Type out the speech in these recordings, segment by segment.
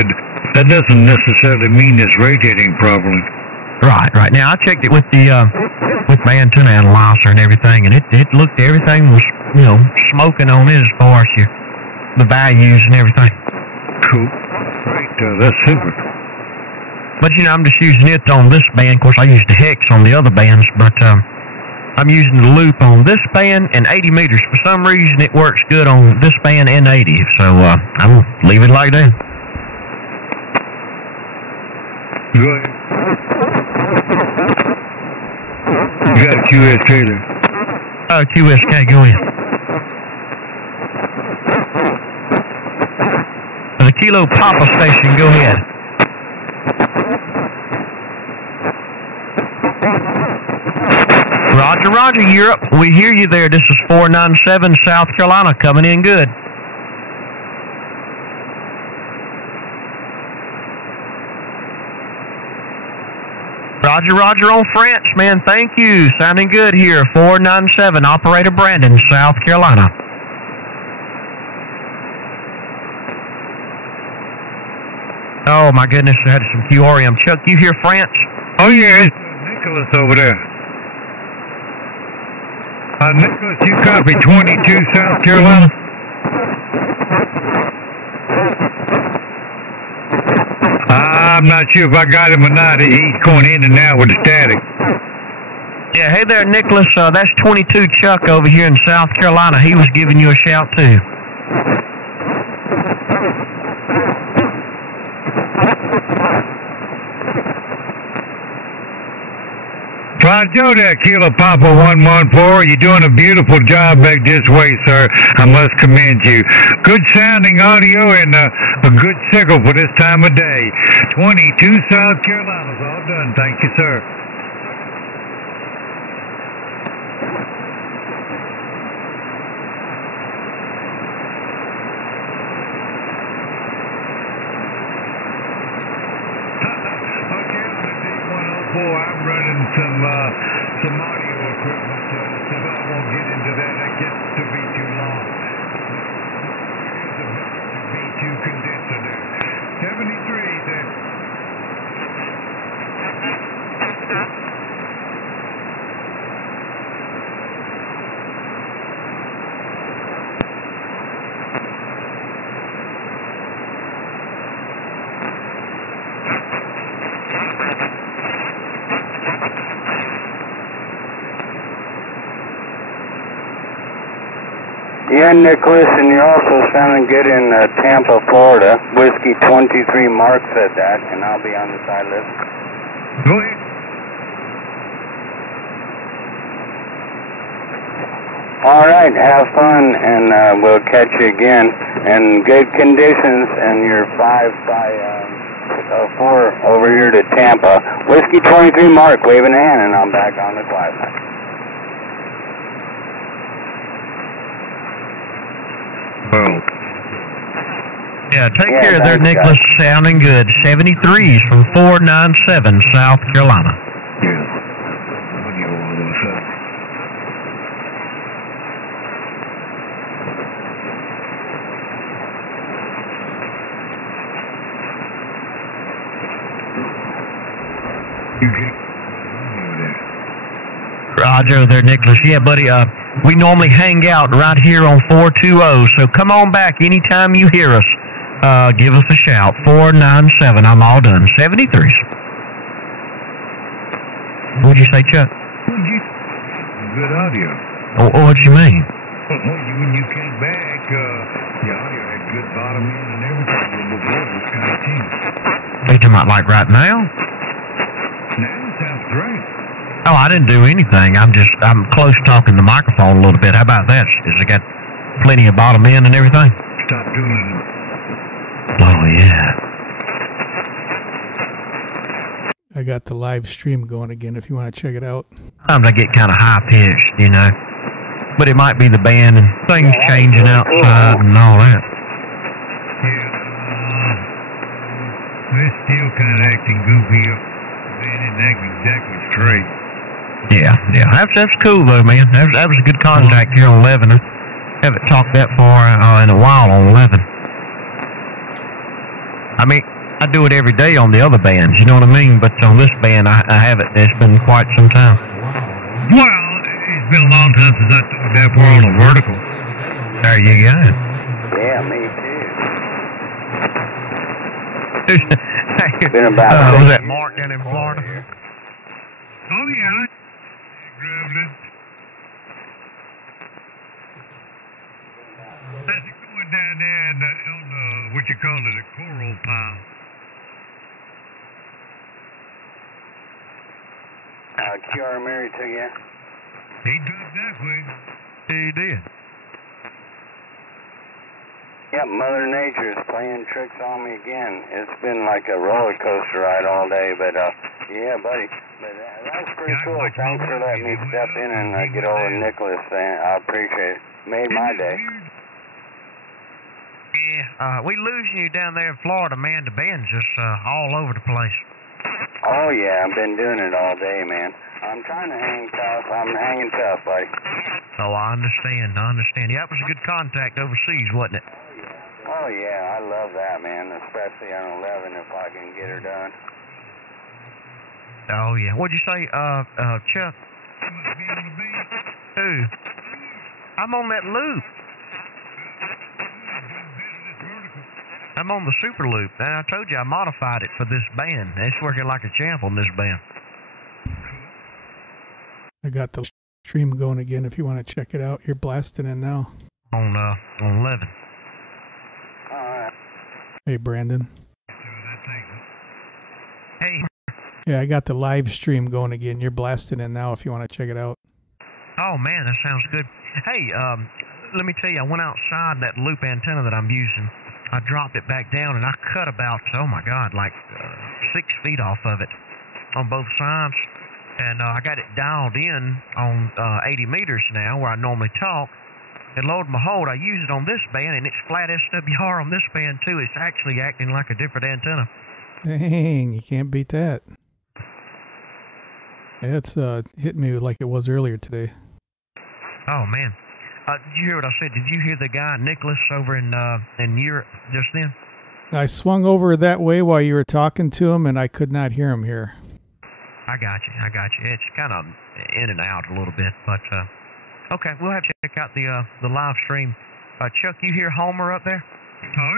but that doesn't necessarily mean it's radiating properly. Right. Now I checked it with the with my antenna analyzer and everything, and it looked, everything was, smoking on it as far as the values and everything. Cool. Great. That's super. But I'm just using it on this band. Of course, I used the hex on the other bands, but I'm using the loop on this band and 80 meters. For some reason, it works good on this band and 80. So I'm gonna leave it like that. Go ahead. You got a QS trailer. QSK, go ahead. The Kilo Papa station, go ahead. Roger, Europe. We hear you there. This is 497 South Carolina coming in good. Roger on France, man. Thank you. Sounding good here. 497, Operator Brandon, South Carolina. Oh, my goodness. I had some QRM. Chuck, you hear France? Oh, yeah. It's Nicholas over there. Nicholas, you copy 22 South Carolina? I'm not sure if I got him or not. He's going in and out with the static. Yeah, hey there, Nicholas. That's 22 Chuck over here in South Carolina. He was giving you a shout, too. Joe there, Kilo Papa 114. You're doing a beautiful job back this way, sir. I must commend you. Good sounding audio and a good signal for this time of day. 22 South Carolina's all done. Thank you, sir. I'm running some audio equipment, so I won't get into that. That gets to be too long. There's a B2 condenser there. 73 there. Yeah, Nicholas, and you're also sounding good in Tampa, Florida. Whiskey 23 Mark said that, and I'll be on the side list. Go ahead. All right, have fun, and we'll catch you again. And good conditions, and you're 5 by 4 over here to Tampa. Whiskey 23 Mark, waving a hand, and I'm back on the quiet line. Yeah, take care of there, Nicholas. Guys. Sounding good. 73s from 497 South Carolina. Yeah. Roger there, Nicholas. Yeah, buddy, we normally hang out right here on 420, so come on back anytime you hear us. Give us a shout. 497. I'm all done. 73s. What'd you say, Chuck? Good audio. Oh, what you mean? When you came back, the audio had good bottom end and everything. Before it was kind of tense. Are you talking about like right now? Now it sounds great. Oh, I didn't do anything. I'm close talking the microphone a little bit. How about that? Has it got plenty of bottom end and everything? Stop doing it. Oh, yeah. I got the live stream going again if you want to check it out. Sometimes I get kind of high-pitched, But it might be the band and things changing outside and all that. Yeah. It's still kind of acting goofy up. Man, it's acting exactly straight. Yeah. That's cool, though, man. That was a good contact here on 11. I haven't talked that far in a while on 11. I mean, I do it every day on the other bands, you know what I mean? But on this band, I haven't. It's been quite some time. Well, it's been a long time since I thought that far on a vertical. There you go. Yeah, me too. Been about was that Mark down in Florida? Oh, yeah. Gremlin. How's it going down there on the, what you call it, a coral pile? QR married to you? He dropped that quick. He did. Yep, Mother Nature's playing tricks on me again. It's been like a roller coaster ride all day, but yeah, buddy. But that was pretty cool. Thanks for letting me step in and get over Nicholas. I appreciate it. Made my day. Yeah, we losing you down there in Florida, man. The band's just all over the place. Oh, yeah, I've been doing it all day, man. I'm trying to hang tough. I'm hanging tough, buddy. Oh, I understand. Yeah, it was a good contact overseas, wasn't it? Oh, yeah, I love that, man, especially on 11 if I can get her done. Oh, yeah. What'd you say, Chuck? Who? I'm on that loop. I'm on the super loop, and I told you I modified it for this band. It's working like a champ on this band. I got the stream going again if you want to check it out. You're blasting in now. On 11. All right. Hey, Brandon. Hey. Yeah, I got the live stream going again. You're blasting in now if you want to check it out. Oh, man, that sounds good. Hey, let me tell you, I went outside that loop antenna that I'm using. I dropped it back down, and I cut about, oh, my God, like 6 feet off of it on both sides. And I got it dialed in on 80 meters now, where I normally talk. And lo and behold, I use it on this band, and it's flat SWR on this band, too. It's actually acting like a different antenna. Dang, you can't beat that. Yeah, it's hitting me like it was earlier today. Oh, man. Did you hear what I said? Did you hear the guy, Nicholas, over in Europe just then? I swung over that way while you were talking to him, and I could not hear him here. I got you. It's kind of in and out a little bit, but okay, we'll have to check out the live stream. Chuck, you hear Homer up there? Oh,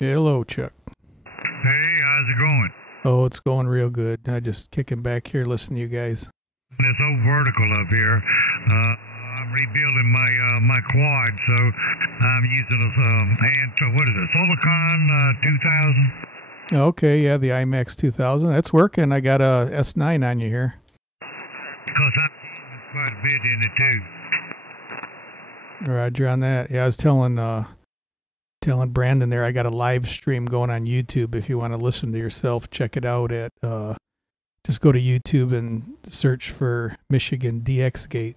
yeah. Hello, Chuck. Hey, how's it going? Oh, it's going real good. I just kicking back here, listening to you guys. This old vertical up here, I'm rebuilding my quad, so I'm using a what is it, Solicon 2000. Okay, yeah, the IMAX 2000. That's working. I got a S9 on you here. Because I'm using quite a bit in it, too. Roger on that. Yeah, I was telling Brandon there, I got a live stream going on YouTube. If you want to listen to yourself, check it out at, just go to YouTube and search for Michigan DX Gate.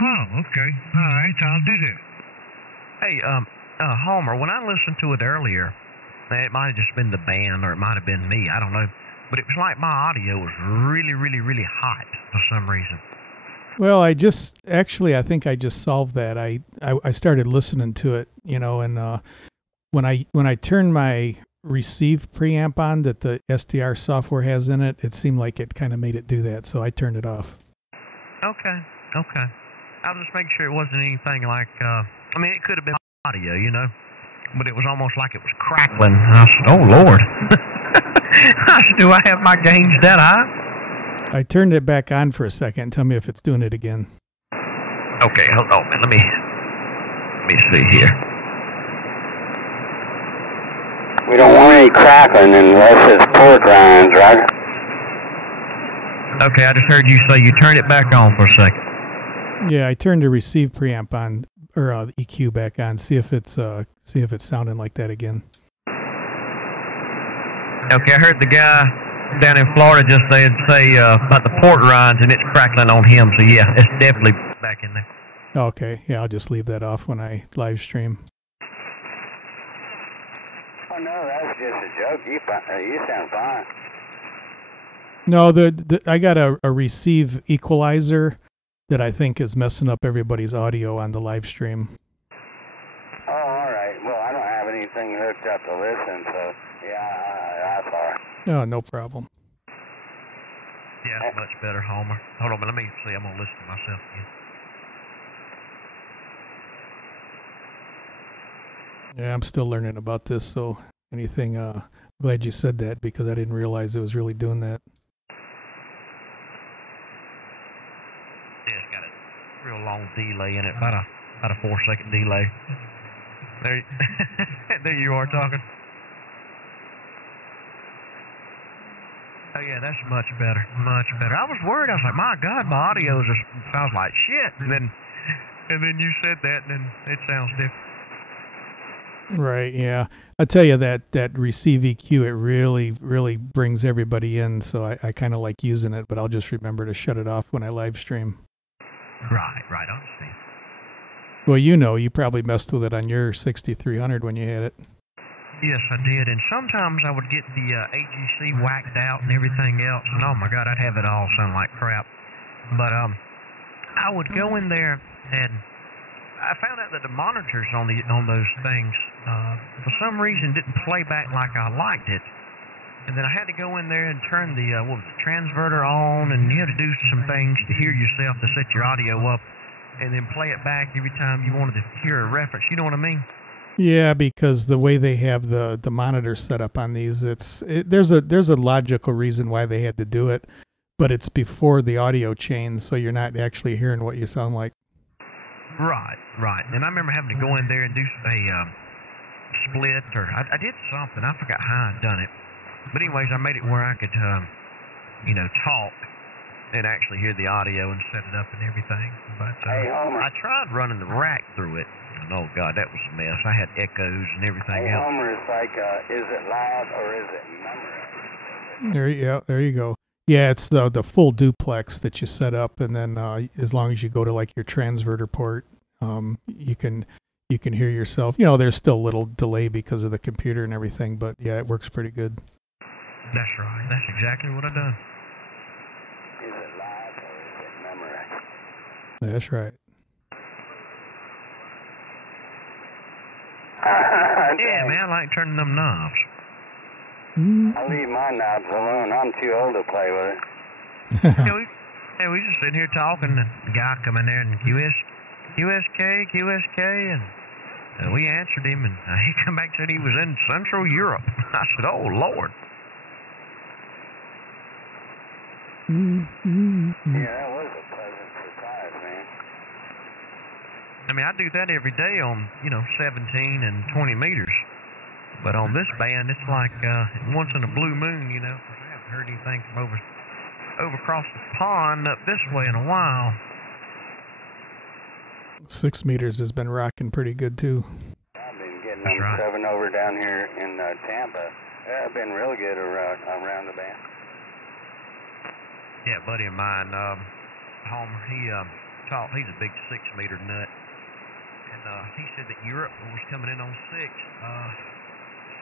Oh, okay. All right, I'll do that. Hey, Homer, when I listened to it earlier, it might have just been the band, or it might have been me. I don't know. But it was like my audio was really, really, really hot for some reason. Well, I think I just solved that. I started listening to it, and when I turned my receive preamp on that the SDR software has in it, it seemed like it kind of made it do that, so I turned it off. Okay. I was just making sure it wasn't anything like, it could have been audio, but it was almost like it was crackling. I said, oh, Lord. I said, do I have my gains that high? I turned it back on for a second. Tell me if it's doing it again. Okay, hold on. Let me see here. We don't want any crackling unless it's pork rinds, right? Okay, I just heard you say you turned it back on for a second. Yeah, I turned the receive preamp on, or the EQ back on. See if it's sounding like that again. Okay, I heard the guy down in Florida just say about the port rinds, and it's crackling on him. So yeah, it's definitely back in there. Okay, yeah, I'll just leave that off when I live stream. Oh no, that's just a joke. You sound fine. No, I got a receive equalizer that I think is messing up everybody's audio on the live stream. Oh, all right. Well, I don't have anything hooked hooked up to listen, so yeah, I'm sorry. Oh, no problem. Yeah, much better, Homer. Hold on, let me see. I'm gonna listen to myself again. Yeah, I'm still learning about this, so anything, glad you said that because I didn't realize it was really doing that. Yeah, it's got a real long delay in it, about a 4-second delay. There, there you are talking. Oh yeah, that's much better, much better. I was worried. I was like, my God, my audio just sounds like shit. And then you said that, and then it sounds different. Right, yeah. I tell you that receive EQ, it really brings everybody in, so I kind of like using it, but I'll just remember to shut it off when I live stream. Right, I understand. Well, you probably messed with it on your 6300 when you had it. Yes, I did, and sometimes I would get the AGC whacked out and everything else, and oh my God, I'd have it all sound like crap. But I would go in there, and I found out that the monitors on those things, for some reason, didn't play back like I liked it. And then I had to go in there and turn the transverter on, and you had to do some things to hear yourself to set your audio up, and then play it back every time you wanted to hear a reference. You know what I mean? Yeah, because the way they have the monitor set up on these, there's a logical reason why they had to do it, but it's before the audio change, so you're not actually hearing what you sound like. Right. And I remember having to go in there and do a split, or I did something. I forgot how I'd done it. But anyways, I made it where I could, talk and actually hear the audio and set it up and everything. But Hey, Homer. I tried running the rack through it. And oh, God, that was a mess. I had echoes and everything Hey, else. Homer, it's like, is it loud or is it memorized? There you go. Yeah, it's the full duplex that you set up, and then as long as you go to like your transverter port, you can hear yourself. There's still a little delay because of the computer and everything, but yeah, it works pretty good. That's right. That's exactly what I done. Is it loud or is it memorized? That's right. Yeah, man, I like turning them knobs. I leave my knobs alone. I'm too old to play with it. we just sitting here talking, and the guy come in there and QSK, and we answered him, and he come back and said he was in Central Europe. I said, oh, Lord. Yeah, that was a pleasant surprise, man. I mean, I do that every day on, 17 and 20 meters. But on this band, it's like once in a blue moon, I haven't heard anything from over across the pond up this way in a while. 6 meters has been rocking pretty good, too. I've been getting them 7 over down here in Tampa. I've been real good around the band. Yeah, buddy of mine, Homer, he's a big 6-meter nut. And he said that Europe was coming in on 6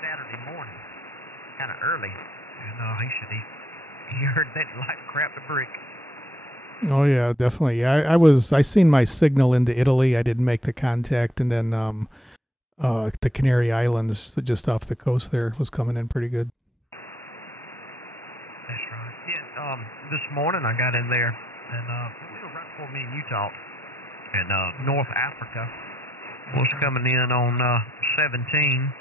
Saturday morning, kind of early. And he said he heard that like crap to brick. Oh yeah, definitely. Yeah, I seen my signal into Italy. I didn't make the contact, and then the Canary Islands, just off the coast there, was coming in pretty good. That's right. Yeah. This morning I got in there, and we were right before me and you talked, and North Africa was coming in on 17.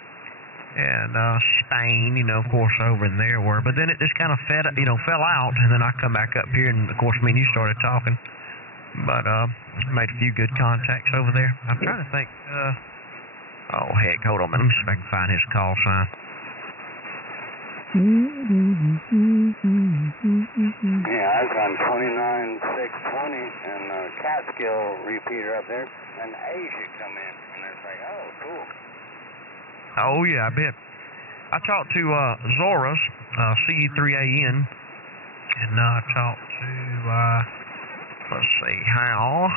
And Spain, of course, over in there were. But then it just kind of fell out. And then I come back up here, and, of course, me and you started talking. But made a few good contacts over there. I'm trying to think. Oh, heck, hold on a minute. Let me see if I can find his call sign. Yeah, I was on 29,620 and Catskill repeater up there. And Asia come in. And it's like, oh, cool. Oh, yeah, I bet. I talked to Zoras, CU3AN, and I talked to, Hal,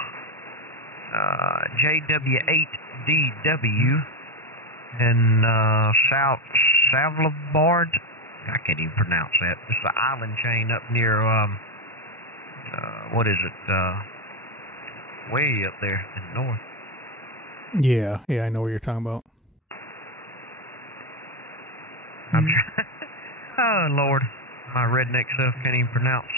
JW8DW, and Savlabard. I can't even pronounce that. It's the island chain up near, way up there in the north. Yeah, I know what you're talking about. Oh, Lord. My redneck self can't even pronounce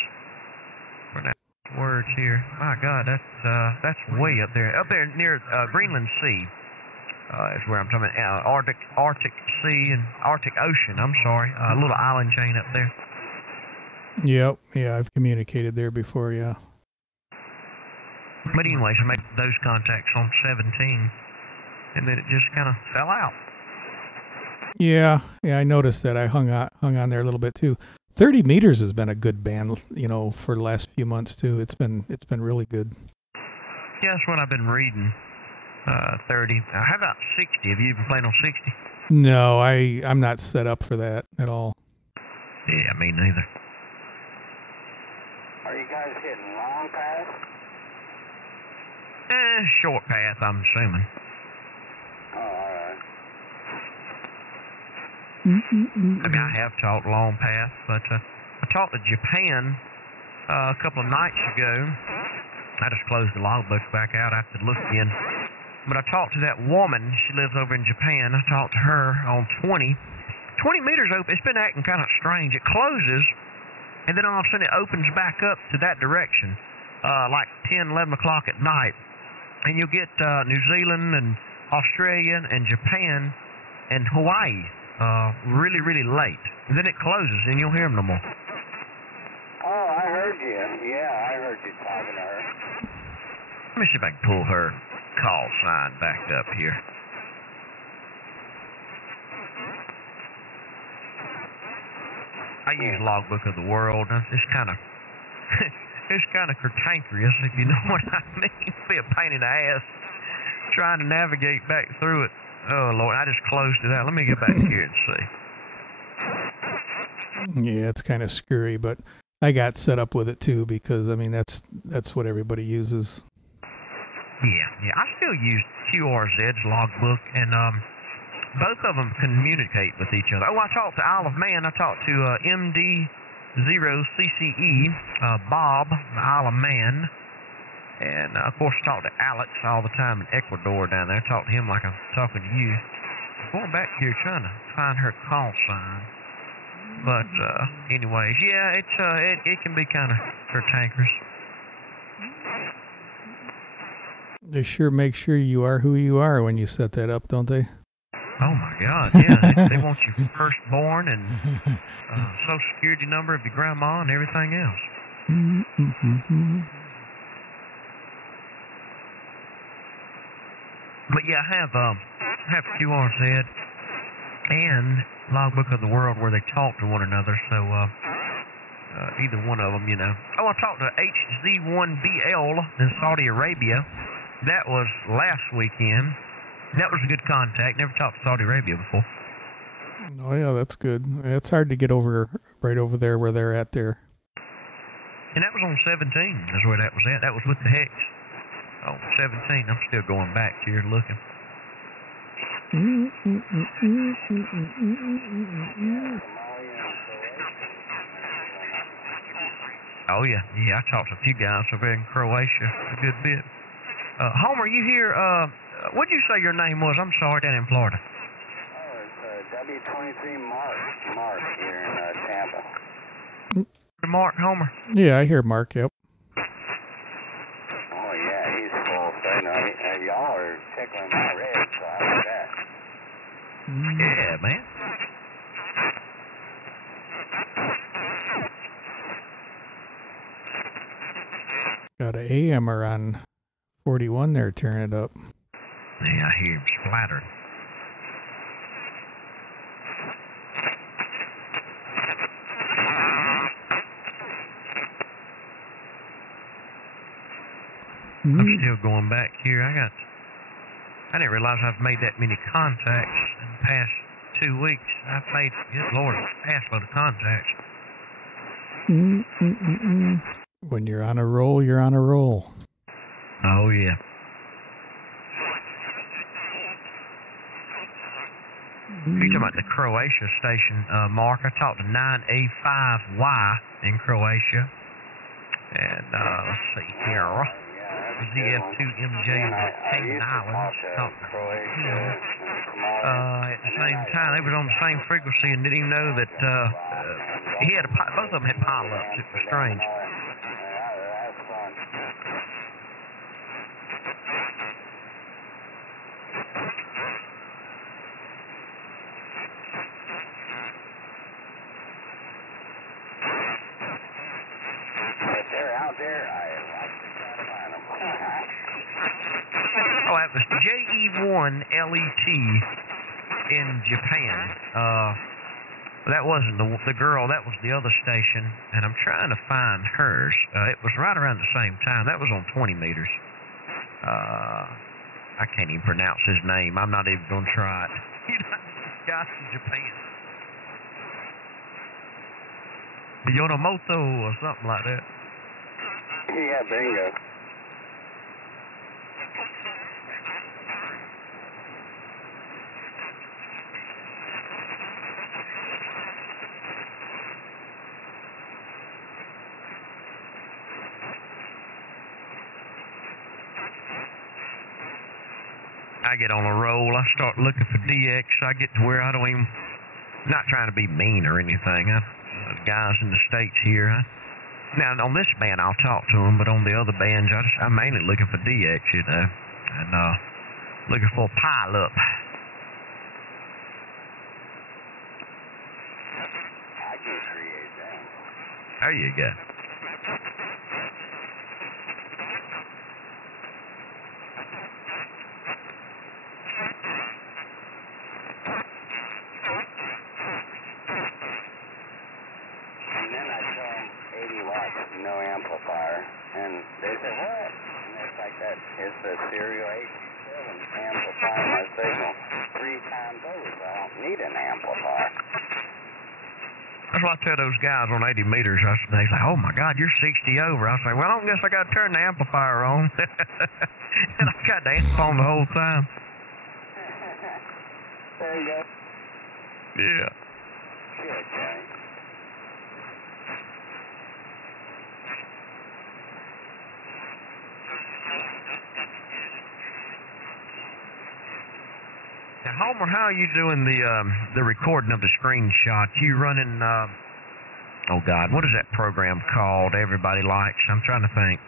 words here. My God, that's way up there. Up there near Greenland Sea is where I'm talking about. Arctic Sea and Arctic Ocean. I'm sorry. A little island chain up there. Yep. Yeah, I've communicated there before, yeah. But anyways, I made those contacts on 17, and then it just kind of fell out. Yeah, I noticed that. I hung on there a little bit too. 30 Meters has been a good band, for the last few months too. It's been really good. Yeah, that's what I've been reading. 30. How about 60? Have you been playing on 60? No, I'm not set up for that at all. Yeah, me neither. Are you guys hitting long pass? Short path, I'm assuming. Oh, all right. I mean, I have talked long path, but I talked to Japan a couple of nights ago. I just closed the logbook back out. I have to look again. But I talked to that woman. She lives over in Japan. I talked to her on 20. 20 meters open. It's been acting kind of strange. It closes, and then all of a sudden it opens back up to that direction, like 10, 11 o'clock at night. And you'll get New Zealand and Australia and Japan and Hawaii really, really late. And then it closes, and you'll hear them no more. Oh, I heard you. Yeah, I heard you talking to her. Let me see if I can pull her call sign back up here. I use Logbook of the World. It's kind of it's kind of cantankerous, if you know what I mean. It'd be a pain in the ass trying to navigate back through it. Oh, Lord, I just closed it out. Let me get back here and see. Yeah, it's kind of screwy, but I got set up with it too because, I mean, that's what everybody uses. Yeah. I still use QRZ's logbook, and both of them communicate with each other. Oh, I talked to Isle of Man. I talked to MD0CCE, Bob, the Isle of Man. And, of course, I talk to Alex all the time in Ecuador down there. I talk to him like I'm talking to you. Going back here trying to find her call sign. But, anyways, yeah, it can be kind of cantankerous. They sure make sure you are who you are when you set that up, don't they? Oh, my God, yeah. They want your firstborn and Social Security number of your grandma and everything else. Mm-hmm. But yeah, I have QRZ and Logbook of the World where they talk to one another, so either one of them, you know. Oh, I talked to HZ1BL in Saudi Arabia. That was last weekend. That was a good contact. Never talked to Saudi Arabia before. Oh, yeah, that's good. It's hard to get right over there where they're at there. And that was on 17, that's where that was at. That was with the Hex. Oh, 17. I'm still going back here looking. Oh, yeah. Yeah, I talked to a few guys over there in Croatia a good bit. Homer, you here? What'd you say your name was? I'm sorry, down in Florida. Oh, it's W23 Mark here in Tampa. Mark, Homer? Yeah, I hear Mark, yep. Oh, yeah, he's full. So, y'all are tickling my red, so I like that. Yeah, man. Got an AMer on 41 there, tearing it up. Yeah, I hear him splattering. I'm still going back here. I didn't realize I've made that many contacts in the past 2 weeks. I've made, good Lord, a vast load of contacts. When you're on a roll, you're on a roll. Oh, yeah. You're talking about the Croatia station, Mark. I talked to 9A5Y in Croatia. And, let's see here. ZF2MJ in the Cayman Islands. Croatia at the same time. They was on the same frequency and didn't even know that he had both of them had pile-ups. It was strange. If they're out there, I'd like to try to find them. Oh, that was JE1LET in Japan. That wasn't the girl. That was the other station, and I'm trying to find hers. It was right around the same time. That was on 20 meters. I can't even pronounce his name. I'm not even going to try it. Guys in Japan. Yonemoto or something like that. Yeah, bingo. I get on a roll. I start looking for DX. I get to where I don't even, not trying to be mean or anything. Guys in the States here. Now, on this band, I'll talk to them, but on the other bands, I'm mainly looking for DX, you know, and looking for a pile-up. I can create that. There you go. No amplifier, and they said, what? And it's like that. It's the Stereo 87 amplifying my signal 3 times over, so I don't need an amplifier. That's what I tell those guys on 80 meters. They say, oh my God, you're 60 over. I say, well, I guess I got to turn the amplifier on. And I got the amp on the whole time. There you go. Yeah. Good, Johnny. Now, Homer, how are you doing the recording of the screenshot? You running, oh God, what is that program called everybody likes? I'm trying to think.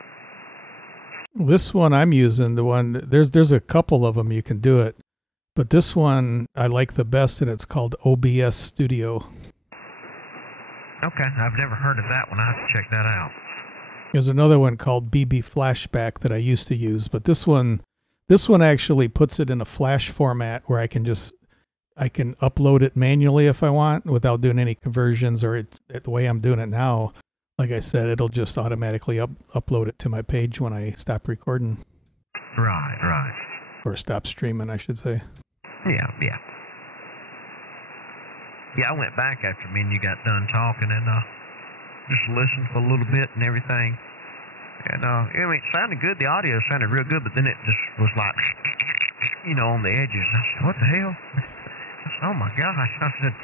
This one I'm using, the one, there's a couple of them you can do it, but this one I like the best, and it's called OBS Studio. Okay, I've never heard of that one. I have to check that out. There's another one called BB Flashback that I used to use, but this one actually puts it in a flash format where I can upload it manually if I want without doing any conversions, or the way I'm doing it now. Like I said, it'll just automatically upload it to my page when I stop recording. Right. Or stop streaming, I should say. Yeah. Yeah, I went back after me and you got done talking and just listened for a little bit and everything. And, I mean, it sounded good. The audio sounded real good, but then it just was like, you know, on the edges. I said, what the hell? I said, oh, my gosh. I said,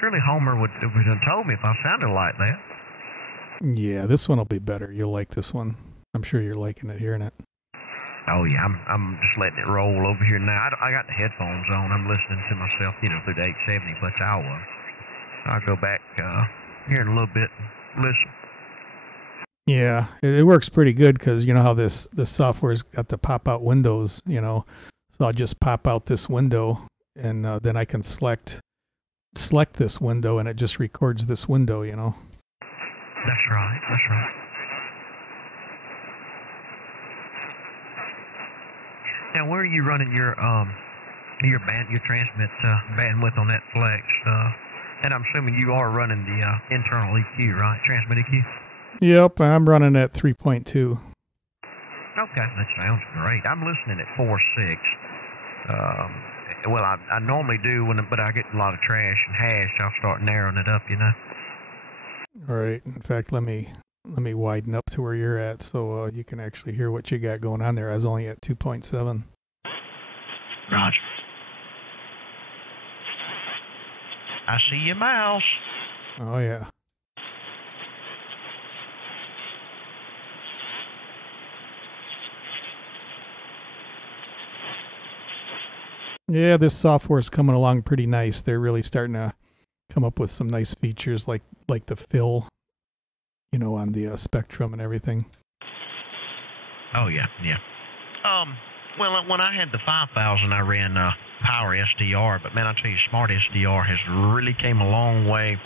surely Homer would have told me if I sounded like that. Yeah, this one will be better. You'll like this one. I'm sure you're liking it, hearing it. Oh, yeah, I'm just letting it roll over here now. I got the headphones on. I'm listening to myself, you know, through the 870, but I'll go back here in a little bit and listen. Yeah, it works pretty good because you know how this software's got the pop-out windows, you know. So I'll just pop out this window, and then I can select this window, and it just records this window, you know. That's right. Now, where are you running your transmit bandwidth on that Flex? And I'm assuming you are running the internal EQ, right? Transmit EQ? Yep, I'm running at 3.2. Okay, that sounds great. I'm listening at 4.6. Well, I normally do, but I get a lot of trash and hash. I'll start narrowing it up, you know. All right. In fact, let me widen up to where you're at so you can actually hear what you got going on there. I was only at 2.7. Roger. I see your mouse. Oh, yeah. Yeah, this software is coming along pretty nice. They're really starting to come up with some nice features like the fill, on the Spectrum and everything. Oh yeah. Well, when I had the 5000, I ran Power SDR, but man, I tell you, Smart SDR has really came a long way.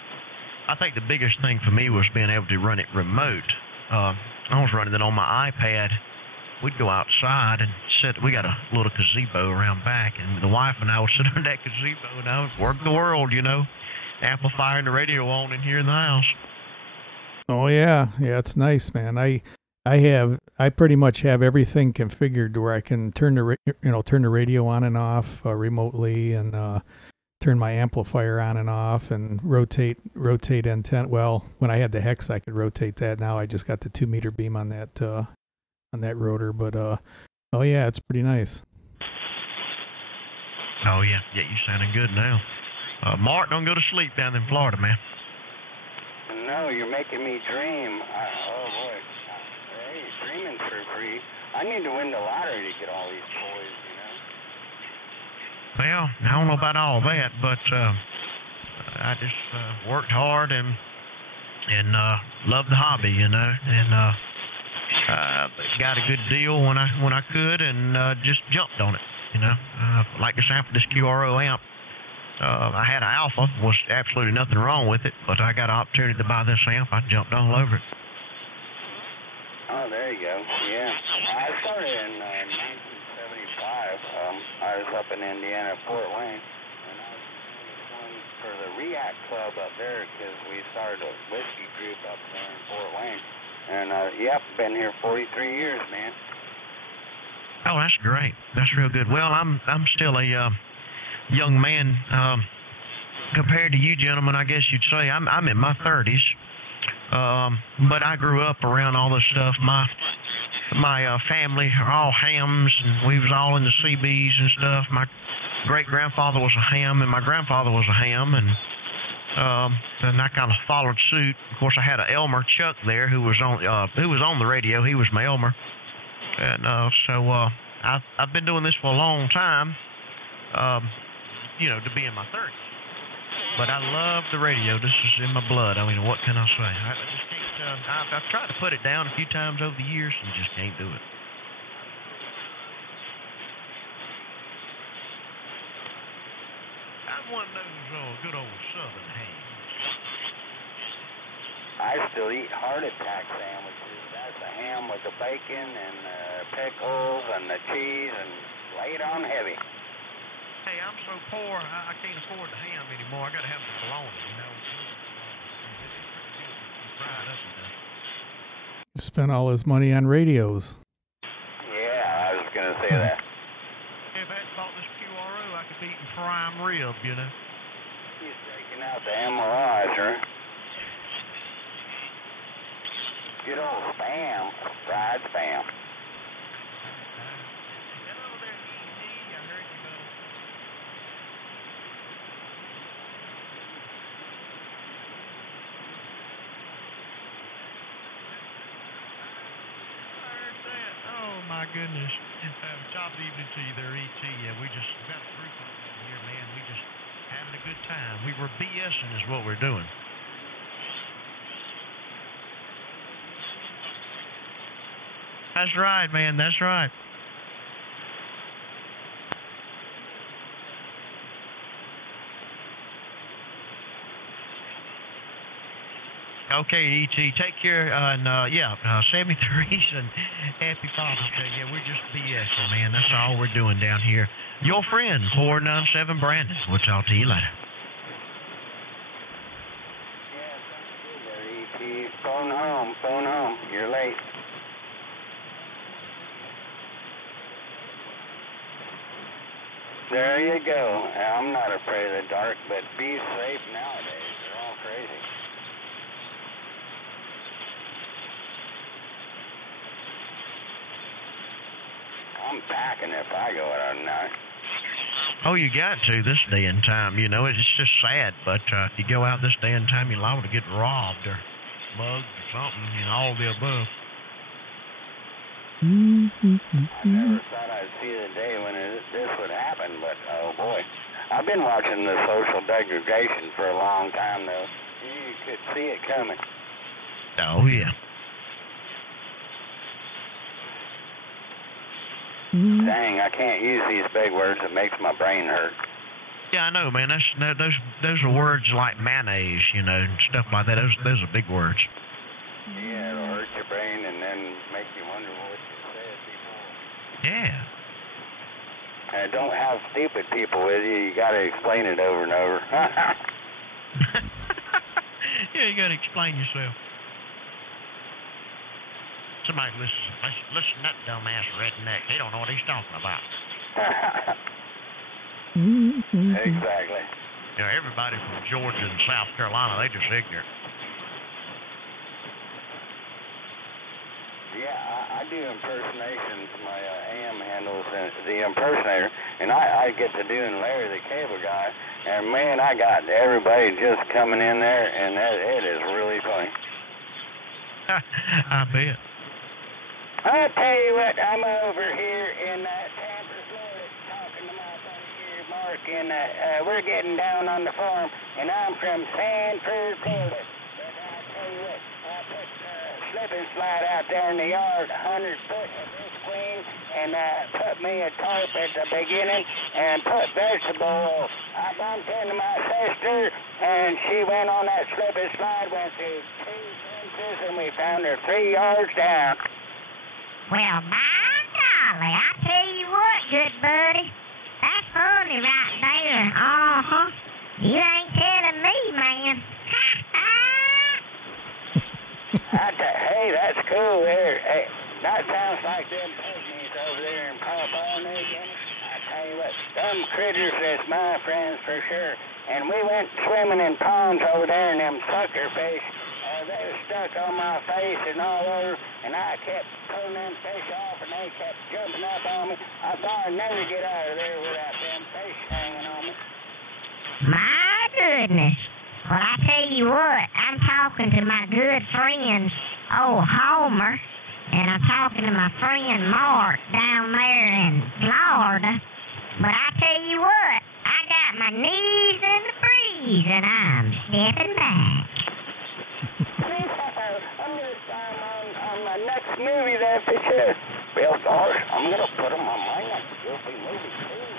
I think the biggest thing for me was being able to run it remote. I was running it on my iPad. We'd go outside and sit. We got a little gazebo around back, and the wife and I would sit under that gazebo and I would work the world, amplifying the radio on in here in the house. Oh yeah, it's nice, man. I pretty much have everything configured where I can turn the radio on and off remotely, and turn my amplifier on and off, and rotate antenna. Well, when I had the Hex, I could rotate that. Now I just got the 2-meter beam on that rotor. But oh yeah, it's pretty nice. Oh yeah, you sounding good now. Mark, don't go to sleep down in Florida, man. No, you're making me dream. Oh boy, hey, dreaming for free. I need to win the lottery to get all these toys, Well, I don't know about all that, but I just worked hard and loved the hobby, and got a good deal when I could, and just jumped on it, like the sample, this QRO amp. I had an Alpha, was absolutely nothing wrong with it, but I got an opportunity to buy this amp. I jumped all over it. Oh, there you go. Yeah, I started in 1975. I was up in Indiana, Fort Wayne, and I was one for the REACT Club up there because we started a whiskey group up there in Fort Wayne. And been here 43 years, man. Oh, that's great. That's real good. Well, I'm still a young man compared to you gentlemen, I guess you'd say. I'm in my 30s, but I grew up around all this stuff. My family are all hams, and we was all in the CBs and stuff. My great-grandfather was a ham, and my grandfather was a ham, and I kind of followed suit. Of course, I had an Elmer Chuck there who was on the radio. He was my Elmer, and so I've been doing this for a long time. To be in my 30s. But I love the radio. This is in my blood. I mean, what can I say? I just can't. I've tried to put it down a few times over the years and just can't do it. I'm one of those good old Southern hams. I still eat heart attack sandwiches. That's a ham with the bacon and the pickles and the cheese, and lay it on heavy. Hey, I'm so poor, I can't afford the ham anymore. I got to have the bologna, Fried up and stuff. You spent all his money on radios. Yeah, I was going to say that. If I had bought this QRO, I could be eating prime rib, He's taking out the amoralizer. Good old spam, fried spam. My goodness. Top of the evening to you there, E.T. Yeah, we just got a group of here, man. We just having a good time. We were BSing is what we're doing. That's right, man. That's right. Okay, E.T., take care, and send me the reason. Happy Father's Day. Yeah, we're just BSing, man. That's all we're doing down here. Your friend, 497 Brandon. We'll talk to you later. Yeah, sounds good there, E.T. Phone home. You're late. There you go. I'm not afraid of the dark, but be safe nowadays. They're all crazy. I'm packing if I go out at night. Oh, you got to this day and time. It's just sad, but if you go out this day and time, you're liable to get robbed or mugged or something, all of the above. I never thought I'd see the day when this would happen, but Oh, boy. I've been watching the social degradation for a long time, though. You could see it coming. Oh, yeah. Dang, I can't use these big words. It makes my brain hurt. Yeah, I know, man. Those are words like mayonnaise, you know, and stuff like that. Those are big words. Yeah, it'll hurt your brain and then make you wonder what you said before. Yeah. And don't have stupid people with you. You got to explain it over and over. Yeah, you got to explain yourself. Somebody listen to that dumbass redneck. He don't know what he's talking about. Exactly. You know, everybody from Georgia and South Carolina, they just ignorant. Yeah, I do impersonations. My AM handles the impersonator, and I get to doing Larry the Cable Guy, and man, I got everybody just coming in there, and it is really funny. I bet. I'll tell you what, I'm over here in Tampa, Florida, talking to my buddy here, Mark, and we're getting down on the farm, and I'm from Sanford, Florida. But I tell you what, I put slip and slide out there in the yard, 100 foot of this queen, and put me a tarp at the beginning, and put vegetable oil. I bumped into my sister, and she went on that slip and slide, went through 2 fences, and we found her 3 yards down. Well, by golly, I tell you what, good buddy, that's funny right there. Uh-huh. You ain't telling me, man. Hey, that's cool there. Hey, that sounds like them pygmies over there in Papua New Guinea. I tell you what, them critters is my friends for sure. And we went swimming in ponds over there, and them sucker fish, they were stuck on my face and all over, and I kept pulling them fish off, and they kept jumping up on me. I thought I'd never get out of there without them fish hanging on me. My goodness. Well, I tell you what, I'm talking to my good friend, old Homer, and I'm talking to my friend Mark down there in Florida. But I tell you what, I got my knees in the freeze, and I'm stepping back. I'm going to sign on my next movie there for sure. Bill Doris, I'm going to put him on my next guilty movie, too.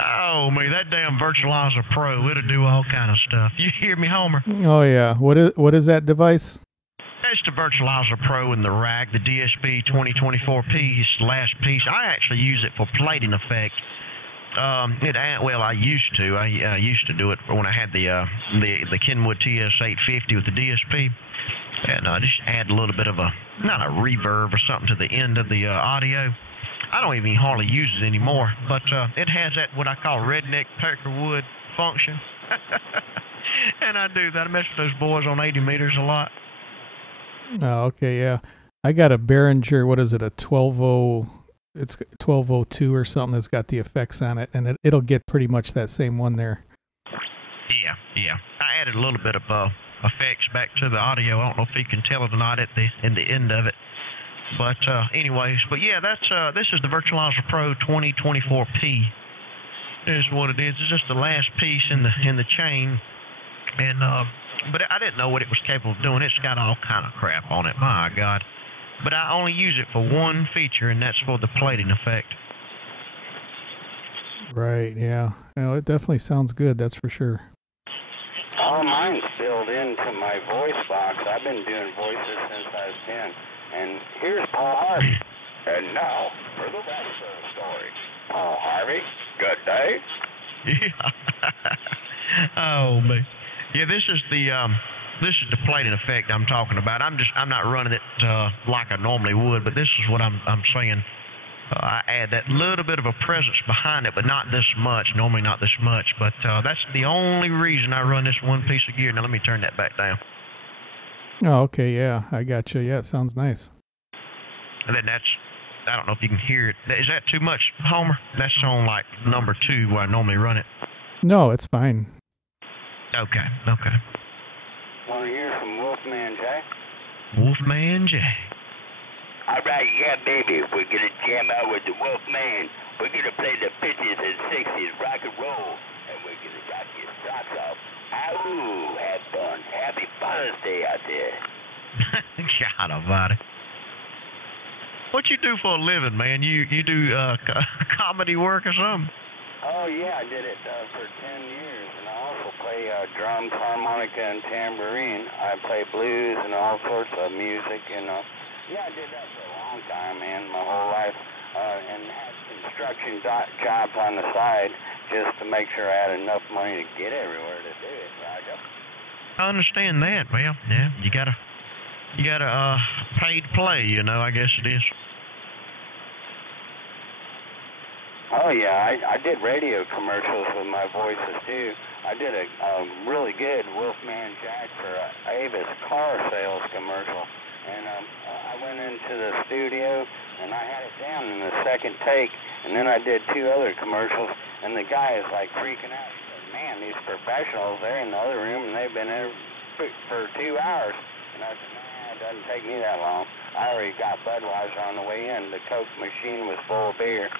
Oh, me, that damn Virtualizer Pro, it'll do all kind of stuff. You hear me, Homer? Oh yeah. What is that device? It's the Virtualizer Pro in the rack, the DSP 2024 piece, last piece. I actually use it for plating effect. I used to. I used to do it when I had the Kenwood TS850 with the DSP, and just add a little bit of not a reverb or something to the end of the audio. I don't even hardly use it anymore, but it has that what I call redneck peckerwood function, and I do that. I mess with those boys on 80 meters a lot. Oh, okay, yeah. I got a Behringer. What is it? A 12.0. It's 1202 or something that's got the effects on it, and it'll get pretty much that same one there. Yeah. I added a little bit of effects back to the audio. I don't know if you can tell it or not in the end of it. But anyways, that's this is the Virtualizer Pro 2024P. Is what it is. It's just the last piece in the chain, and but I didn't know what it was capable of doing. It's got all kind of crap on it. My God. But I only use it for one feature, and that's for the plating effect. Right, yeah. Well, it definitely sounds good, that's for sure. All mine's built into my voice box. I've been doing voices since I was 10. And here's Paul Harvey. And now, for the rest of the story. Paul Harvey, good day. Yeah. Oh, man. Yeah, this is the plating effect I'm talking about. I'm not running it like I normally would, but this is what I'm saying. I add that little bit of a presence behind it, but not this much. Normally not this much, but that's the only reason I run this one piece of gear. Now let me turn that back down. Oh, okay, yeah, I got you. Yeah, it sounds nice. And then I don't know if you can hear it. Is that too much, Homer? That's on like number 2 where I normally run it. No, it's fine. Okay. Want to hear from Wolfman Jack? Wolfman Jack. All right, yeah, baby. We're gonna jam out with the Wolfman. We're gonna play the 50s and 60s rock and roll, and we're gonna rock your socks off. Ow! Have fun. Happy Father's Day out there. God almighty. What you do for a living, man? You do comedy work or something? Oh, yeah, I did it for 10 years, and I also play drums, harmonica, and tambourine. I play blues and all sorts of music, and yeah, I did that for a long time, man, my whole life, and had construction jobs on the side just to make sure I had enough money to get everywhere to do it, Roger. I understand that. Well, yeah, you gotta pay to play, you know, I guess it is. Oh, yeah, I did radio commercials with my voices, too. I did a really good Wolfman Jack for Avis car sales commercial. And I went into the studio, and I had it down in the second take. And then I did 2 other commercials, and the guy is, like, freaking out. He said, man, these professionals, they're in the other room, and they've been there for 2 hours. And I said, nah, it doesn't take me that long. I already got Budweiser on the way in. The Coke machine was full of beer.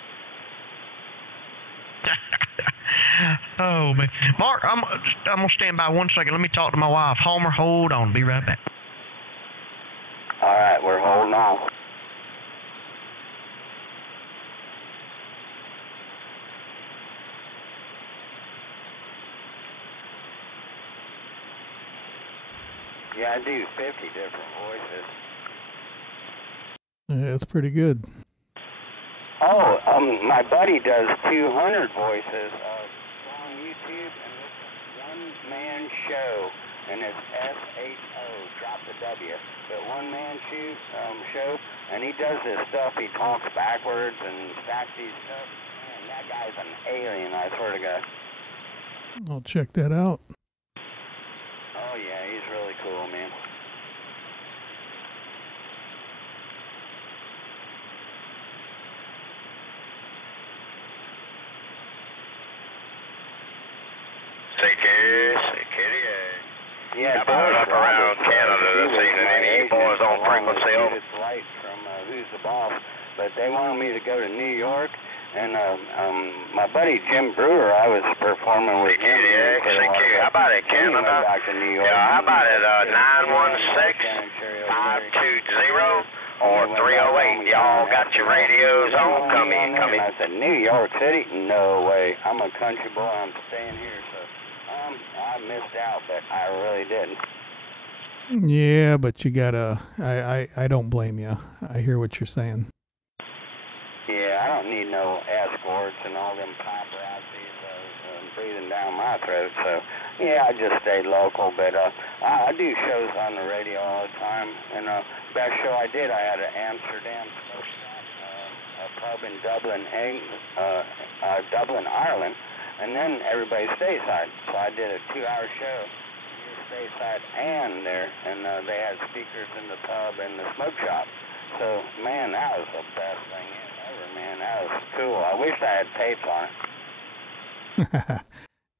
Oh, man. Mark, I'm going to stand by 1 second. Let me talk to my wife. Homer, hold on. Be right back. All right, we're holding on. Yeah, I do 50 different voices. Yeah, it's pretty good. Oh, my buddy does 200 voices. Go on YouTube and look at One Man Show, and it's SHO, drop the W. But One Man Show, and he does this stuff. He talks backwards and stacks these stuff. Man, that guy's an alien, I swear to God. I'll check that out. Oh, yeah, he's really cool, man. Yeah, about up around Canada this evening. Any boys on frequency? It's light from Who's the Boss, but they wanted me to go to New York, and my buddy Jim Brewer, I was performing with him. How about it, Canada? Yeah, how about it, 916-520 or 308? Y'all got your radios on? Come in. I said, New York City? No way. I'm a country boy. I'm staying here, so I missed out, but I really didn't. Yeah, but you gotta. I don't blame you. I hear what you're saying. Yeah, I don't need no escorts and all them paparazzis breathing down my throat. So, yeah, I just stayed local. But I do shows on the radio all the time. And best show I did, I had an Amsterdam smoke shop, a pub in Dublin, Ireland. And then everybody stateside. So I did a 2-hour show here stateside and there. And they had speakers in the pub and the smoke shop. So, man, that was the best thing ever, man. That was cool. I wish I had tapes on it.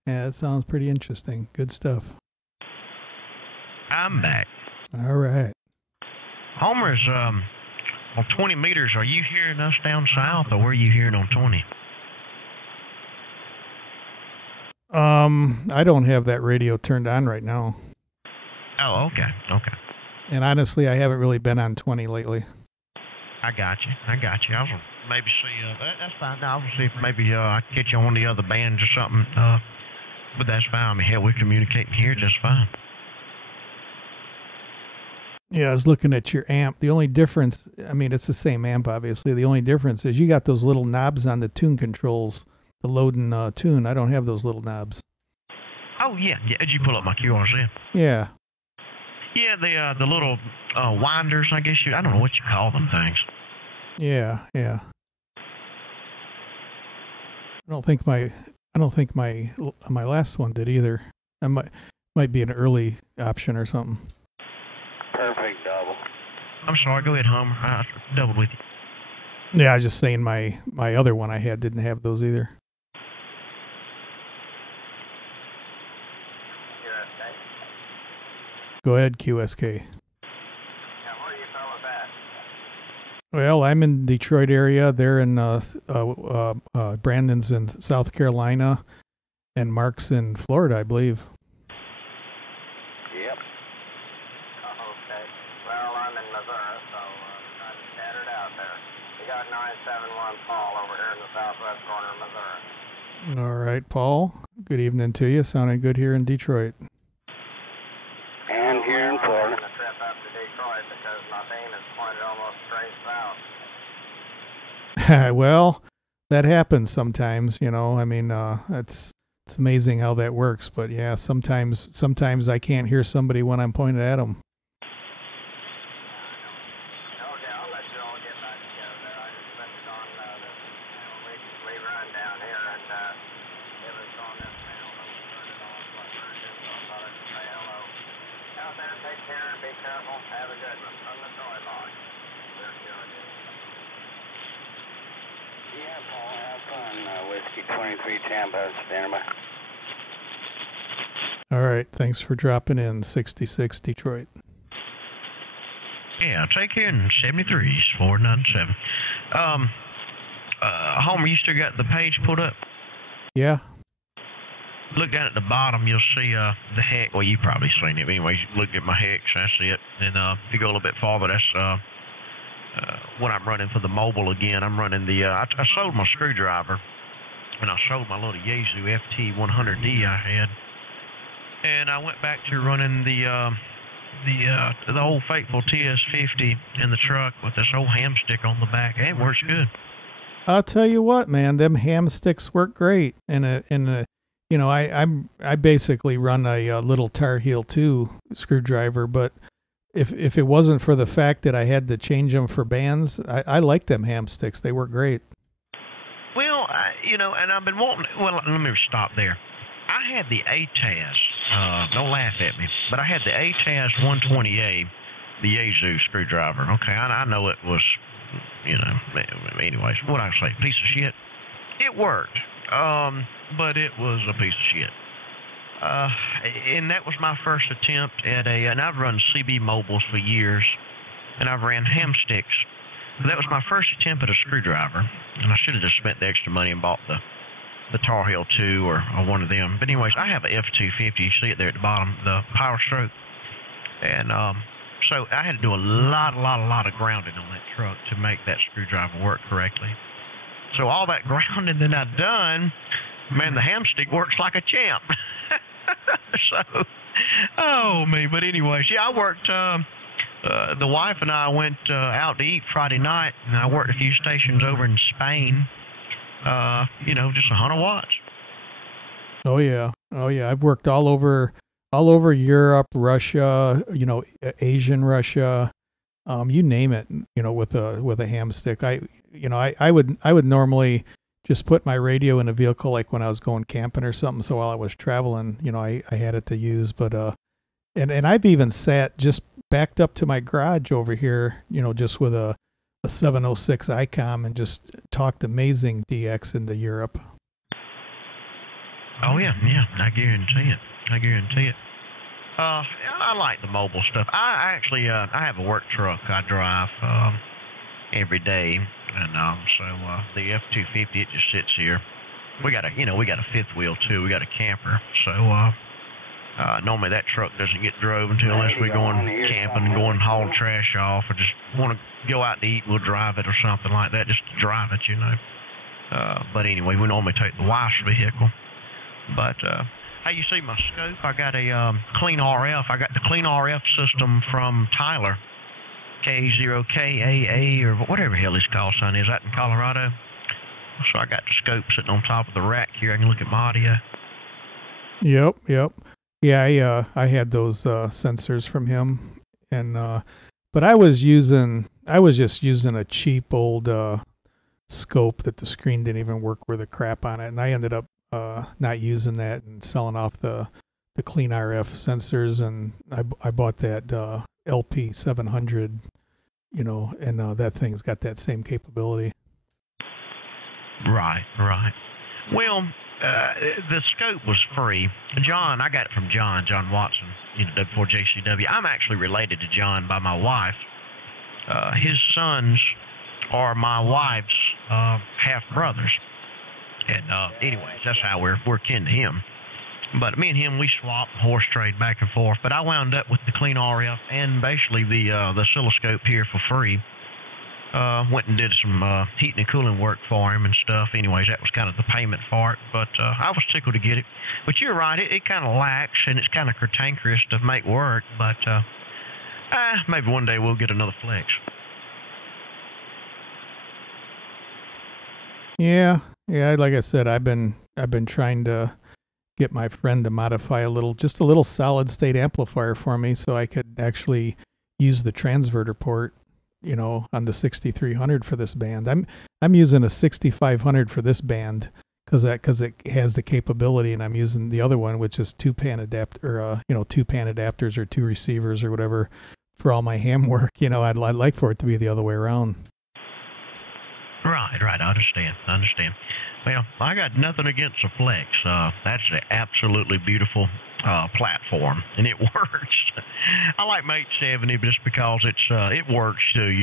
Yeah, that sounds pretty interesting. Good stuff. I'm back. All right. Homer's on 20 meters. Are you hearing us down south, or where are you hearing on 20? I don't have that radio turned on right now. Oh, okay. And honestly, I haven't really been on 20 lately. I got you. I was maybe see. That's fine. I was see if maybe I can get you on one of the other bands or something. But that's fine. I mean, hell, we're communicating here just fine. Yeah, I was looking at your amp. The only difference, I mean, it's the same amp, obviously. The only difference is you got those little knobs on the tune controls, the load and tune. I don't have those little knobs. Oh, yeah. Did you pull up my QRZ? Yeah. Yeah, the little winders, I guess I don't know what you call them things. Yeah. I don't think my last one did either. I might be an early option or something. Perfect double. I'm sorry, go ahead, Homer. I doubled with you. Yeah, I was just saying my other one I had didn't have those either. Go ahead, QSK. Well, I'm in Detroit area. They're in Brandon's in South Carolina, and Mark's in Florida, I believe. Yep. Okay. Well, I'm in Missouri, so kind of scattered out there. We got 971 Paul over here in the southwest corner of Missouri. All right, Paul. Good evening to you. Sounding good here in Detroit. And here in Florida. I'm on a trip up to Detroit because my beam is pointed almost straight south. Well, that happens sometimes, you know. I mean, it's amazing how that works. But yeah, sometimes I can't hear somebody when I'm pointed at them. Okay, I'll let you all get back together there. I just left it on this we run down here, and it was on this panel. Let me turn it on. So I turned it, so I thought I'd say hello. Out there, take care and be careful. Have a good one. From the toy box. We're doing it. Yeah, Paul, have fun. Whiskey 23 Tampa, standing by. All right, thanks for dropping in, 66 Detroit. Yeah, take care in 73's 497. Homer, you still got the page pulled up? Yeah. Look down at the bottom, you'll see the hex. Well, you've probably seen it. Anyways, look at my hex, that's it. And if you go a little bit farther, that's when I'm running for the mobile again. I'm running the, I sold my screwdriver, and I sold my little Yaesu FT100D I had. And I went back to running the old faithful TS50 in the truck with this old ham stick on the back. It works good. I'll tell you what, man, them ham sticks work great. You know, I basically run a little Tar Heel 2 screwdriver, but if it wasn't for the fact that I had to change them for bands, I like them ham sticks. They work great. Well, you know, and I've been wanting. Well, let me stop there. I had the ATAS. Don't laugh at me, but I had the ATAS 120A, the Yaesu screwdriver. Okay, I know it was, you know. Anyways, what I say, piece of shit. It worked, but it was a piece of shit. And that was my first attempt at and I've run CB mobiles for years, and I've ran ham sticks. That was my first attempt at a screwdriver, and I should have just spent the extra money and bought the Tar Heel 2 or one of them. But anyways, I have a F250. You see it there at the bottom, the Power Stroke. And so I had to do a lot of grounding on that truck to make that screwdriver work correctly. So all that grounding that I've done, man, the ham stick works like a champ. So, oh me. But anyways, yeah, I worked. The wife and I went out to eat Friday night, and I worked a few stations over in Spain. You know, just 100 watts. Oh yeah. I've worked all over Europe, Russia, you know, Asian Russia, you name it. You know, with a ham stick. I would normally just put my radio in a vehicle, like when I was going camping or something. So while I was traveling, you know, I had it to use. But and I've even sat just backed up to my garage over here, you know, just with a 706 ICOM and just talked amazing DX into Europe. Oh yeah, I guarantee it. I like the mobile stuff. I actually I have a work truck I drive every day, and so the F250, it just sits here. We got a fifth wheel too. We got a camper, so normally that truck doesn't get drove unless we're going camping and going hauling trash off, or just want to go out to eat. We'll drive it or something like that, just to drive it, you know. But anyway, we normally take the wife's vehicle. But hey, you see my scope? I got a Clean RF. I got the Clean RF system from Tyler, K0KAA or whatever the hell his call sign is, out in Colorado. So I got the scope sitting on top of the rack here. I can look at my audio. Yep. Yeah, I had those sensors from him, and but I was just using a cheap old scope that the screen didn't even work worth a crap on it, and I ended up not using that and selling off the Clean RF sensors, and I bought that LP700, you know, and that thing's got that same capability. Right. Well, the scope was free. John, I got it from John Watson, you know, W4JCW. I'm actually related to John by my wife. His sons are my wife's half brothers. And anyways, that's how we're kin to him. But me and him, we swapped horse trade back and forth. But I wound up with the clean RF and basically the oscilloscope here for free. Went and did some heating and cooling work for him and stuff. Anyways, that was kind of the payment for it. But I was tickled to get it. But you're right, it kind of lacks and it's kind of cantankerous to make work. But maybe one day we'll get another Flex. Yeah. Like I said, I've been trying to get my friend to modify just a little solid state amplifier for me, so I could actually use the transverter port, on the 6300 for this band. I'm using a 6500 for this band because it has the capability, and I'm using the other one, which is two pan adapters or two receivers or whatever for all my ham work. I'd like for it to be the other way around. Right. I understand. Well, I got nothing against a Flex. That's an absolutely beautiful platform, and it works. I like my 870 just because it works too,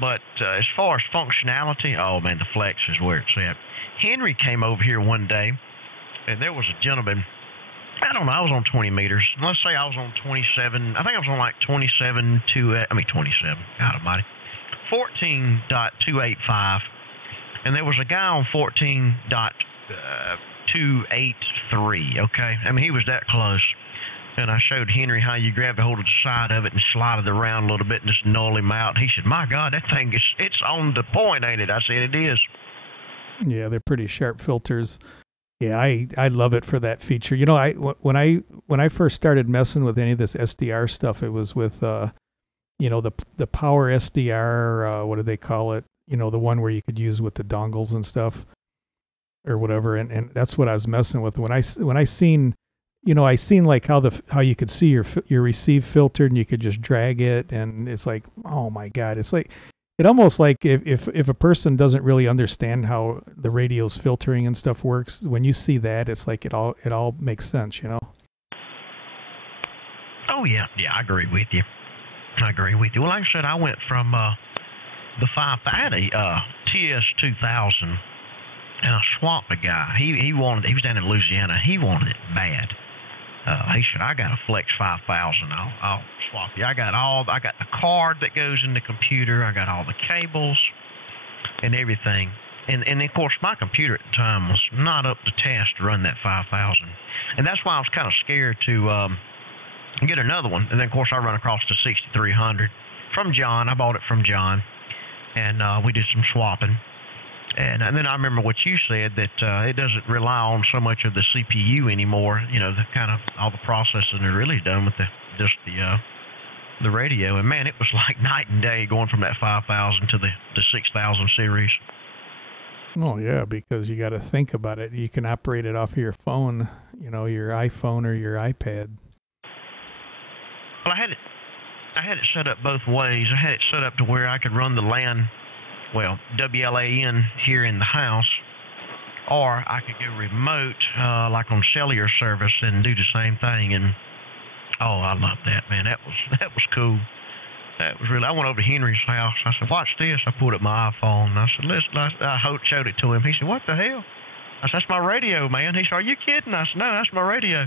But as far as functionality, oh man, the Flex is where it's at. Henry came over here one day, and there was a gentleman. I don't know. I was on 20 meters. Let's say I was on 27. I think I was on like 27. God almighty. 14.285. And there was a guy on 14.283, okay? I mean, he was that close. And I showed Henry how you grab a hold of the side of it and slide it around a little bit and just null him out. He said, my God, that thing it's on the point, ain't it? I said, it is. Yeah, they're pretty sharp filters. Yeah, I love it for that feature. When I first started messing with any of this SDR stuff, it was with, the Power SDR, what do they call it? The one where you could use with the dongles and stuff or whatever. And that's what I was messing with. When I seen like how you could see your receive filtered and you could just drag it. And it's like, oh my God, it's like, it almost like if a person doesn't really understand how the radio's filtering and stuff works, when you see that, it's like it all makes sense, Oh yeah. I agree with you. Well, like I said, I went from, I had a TS2000, and I swapped a guy. He was down in Louisiana. He wanted it bad. He said, I got a Flex 5000. I'll swap you. I got the card that goes in the computer. I got all the cables and everything. And of course, my computer at the time was not up to task to run that 5000. And that's why I was kind of scared to get another one. And then, of course, I run across the 6300 from John. I bought it from John. And we did some swapping. And then I remember what you said, that it doesn't rely on so much of the CPU anymore. The kind of all the processing are really done with the radio. And man, it was like night and day going from that 5000 to the 6000 series. Oh yeah, because you got to think about it. You can operate it off of your phone, your iPhone or your iPad. Well, I had it set up both ways. I had it set up to where I could run the WLAN here in the house, or I could go remote, like on cellular service, and do the same thing. And I love that, man. That was cool. That was really. I went over to Henry's house. I said, "Watch this." I pulled up my iPhone. And I said, "Listen." I showed it to him. He said, "What the hell?" I said, "That's my radio, man." He said, "Are you kidding?" I said, "No, that's my radio."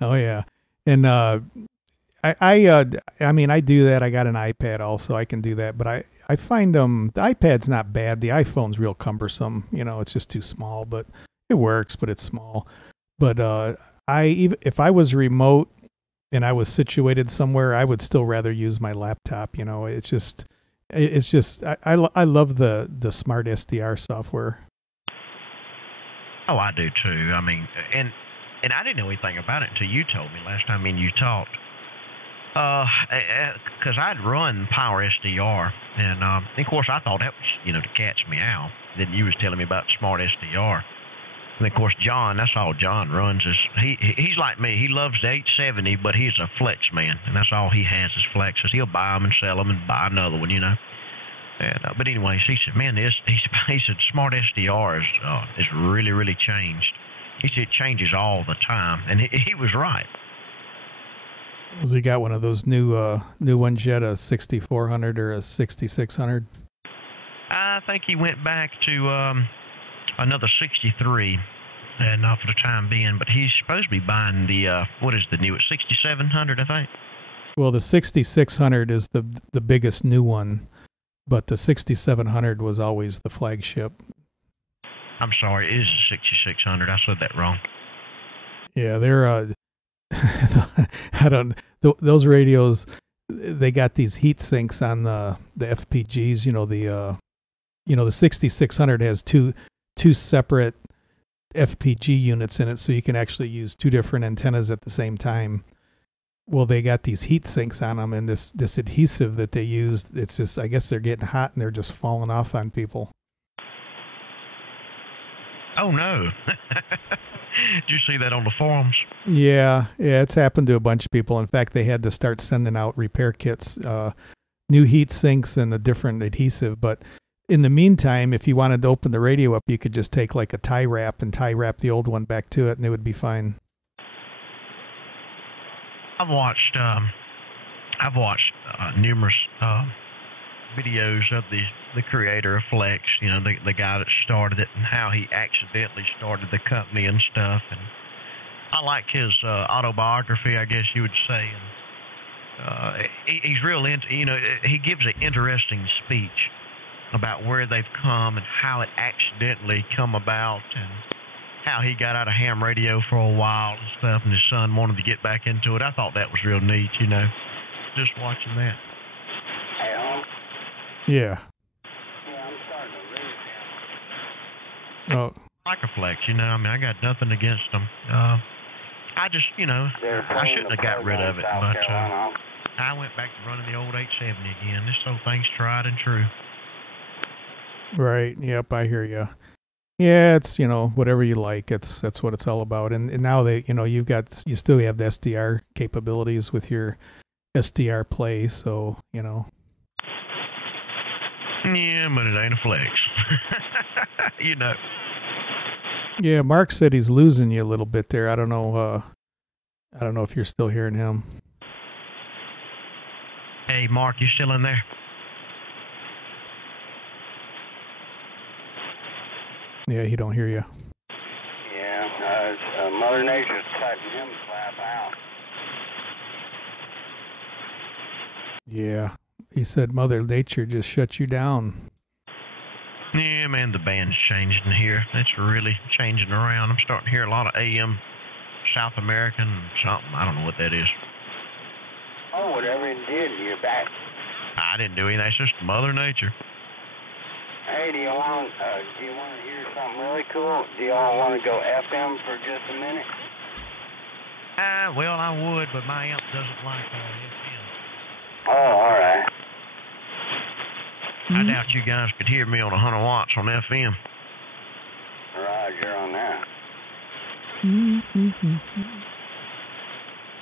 Oh yeah, and I mean, I do that. I got an iPad also. I can do that. But I find the iPad's not bad. The iPhone's real cumbersome. It's just too small, but it works, but it's small. But if I was remote and I was situated somewhere, I would still rather use my laptop. It's just I love the Smart SDR software. Oh, I do too. I mean, and I didn't know anything about it until you told me last time you talked. Because I'd run Power SDR, and of course I thought that was, to catch me out. Then you was telling me about Smart SDR, and of course John, that's all John runs is he's like me. He loves the 870, but he's a Flex man, and that's all he has is Flexes. He'll buy them and sell them and buy another one, And but anyways, he said, man, he said Smart SDR is really, really changed. He said it changes all the time, and he was right. Has he got one of those new ones yet, a 6400 or a 6600? I think he went back to another 63, and not for the time being. But he's supposed to be buying the what is the newest 6700, I think. Well, the 6600 is the biggest new one, but the 6700 was always the flagship. I'm sorry, it is a 6600. I said that wrong. Yeah, they're those radios. They got these heat sinks on the FPGs. The 6600 has two separate FPG units in it, so you can actually use two different antennas at the same time. Well, they got these heat sinks on them, and this adhesive that they use, it's just, I guess they're getting hot and they're just falling off on people. Oh, no. Did you see that on the forums? Yeah, it's happened to a bunch of people. In fact, they had to start sending out repair kits, new heat sinks and a different adhesive. But in the meantime, if you wanted to open the radio up, you could just take like a tie wrap and tie wrap the old one back to it, and it would be fine. I've watched numerous videos of the creator of Flex, the guy that started it, and how he accidentally started the company and stuff. And I like his autobiography, I guess you would say. And he's real into, he gives an interesting speech about where they've come and how it accidentally come about, and how he got out of ham radio for a while and stuff, and his son wanted to get back into it. I thought that was real neat, just watching that. Hey, home? Yeah. Yeah, I'm starting to lose him. Oh. Like a Flex, I got nothing against them. I just, I shouldn't have got rid of it, but I went back to running the old 870 again. This whole thing's tried and true. Right. Yep, I hear you. Yeah, it's, whatever you like. That's what it's all about. And now they, you still have the SDR capabilities with your SDR play, so, Yeah, but it ain't a Flex. Yeah, Mark said he's losing you a little bit there. I don't know if you're still hearing him. Hey, Mark, you still in there? Yeah, he don't hear you. Yeah, Mother Nature's cutting him slap out. Yeah, he said Mother Nature just shut you down. Yeah, man, the band's changing here. It's really changing around. I'm starting to hear a lot of AM South American something. I don't know what that is. Oh, whatever it did, you're back. I didn't do anything. It's just Mother Nature. Hey, do you want to hear something really cool? Do y'all want to go FM for just a minute? Well, I would, but my amp doesn't like FM. Oh, all right. I doubt you guys could hear me on 100 watts on FM. Roger on that.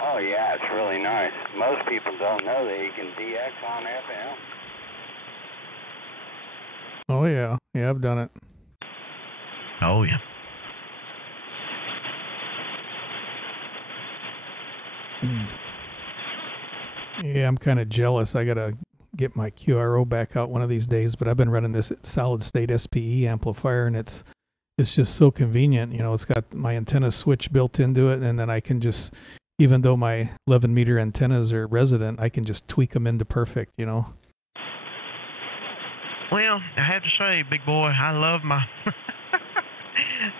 Oh, yeah, it's really nice. Most people don't know that you can DX on FM. Oh, yeah. Yeah, I've done it. Oh, yeah. Yeah, I'm kind of jealous. I got to get my QRO back out one of these days, but I've been running this solid state SPE amplifier, and it's just so convenient. It's got my antenna switch built into it, and then I can just, even though my 11 meter antennas are resident, I can just tweak them into perfect, Well, I have to say, big boy, I love my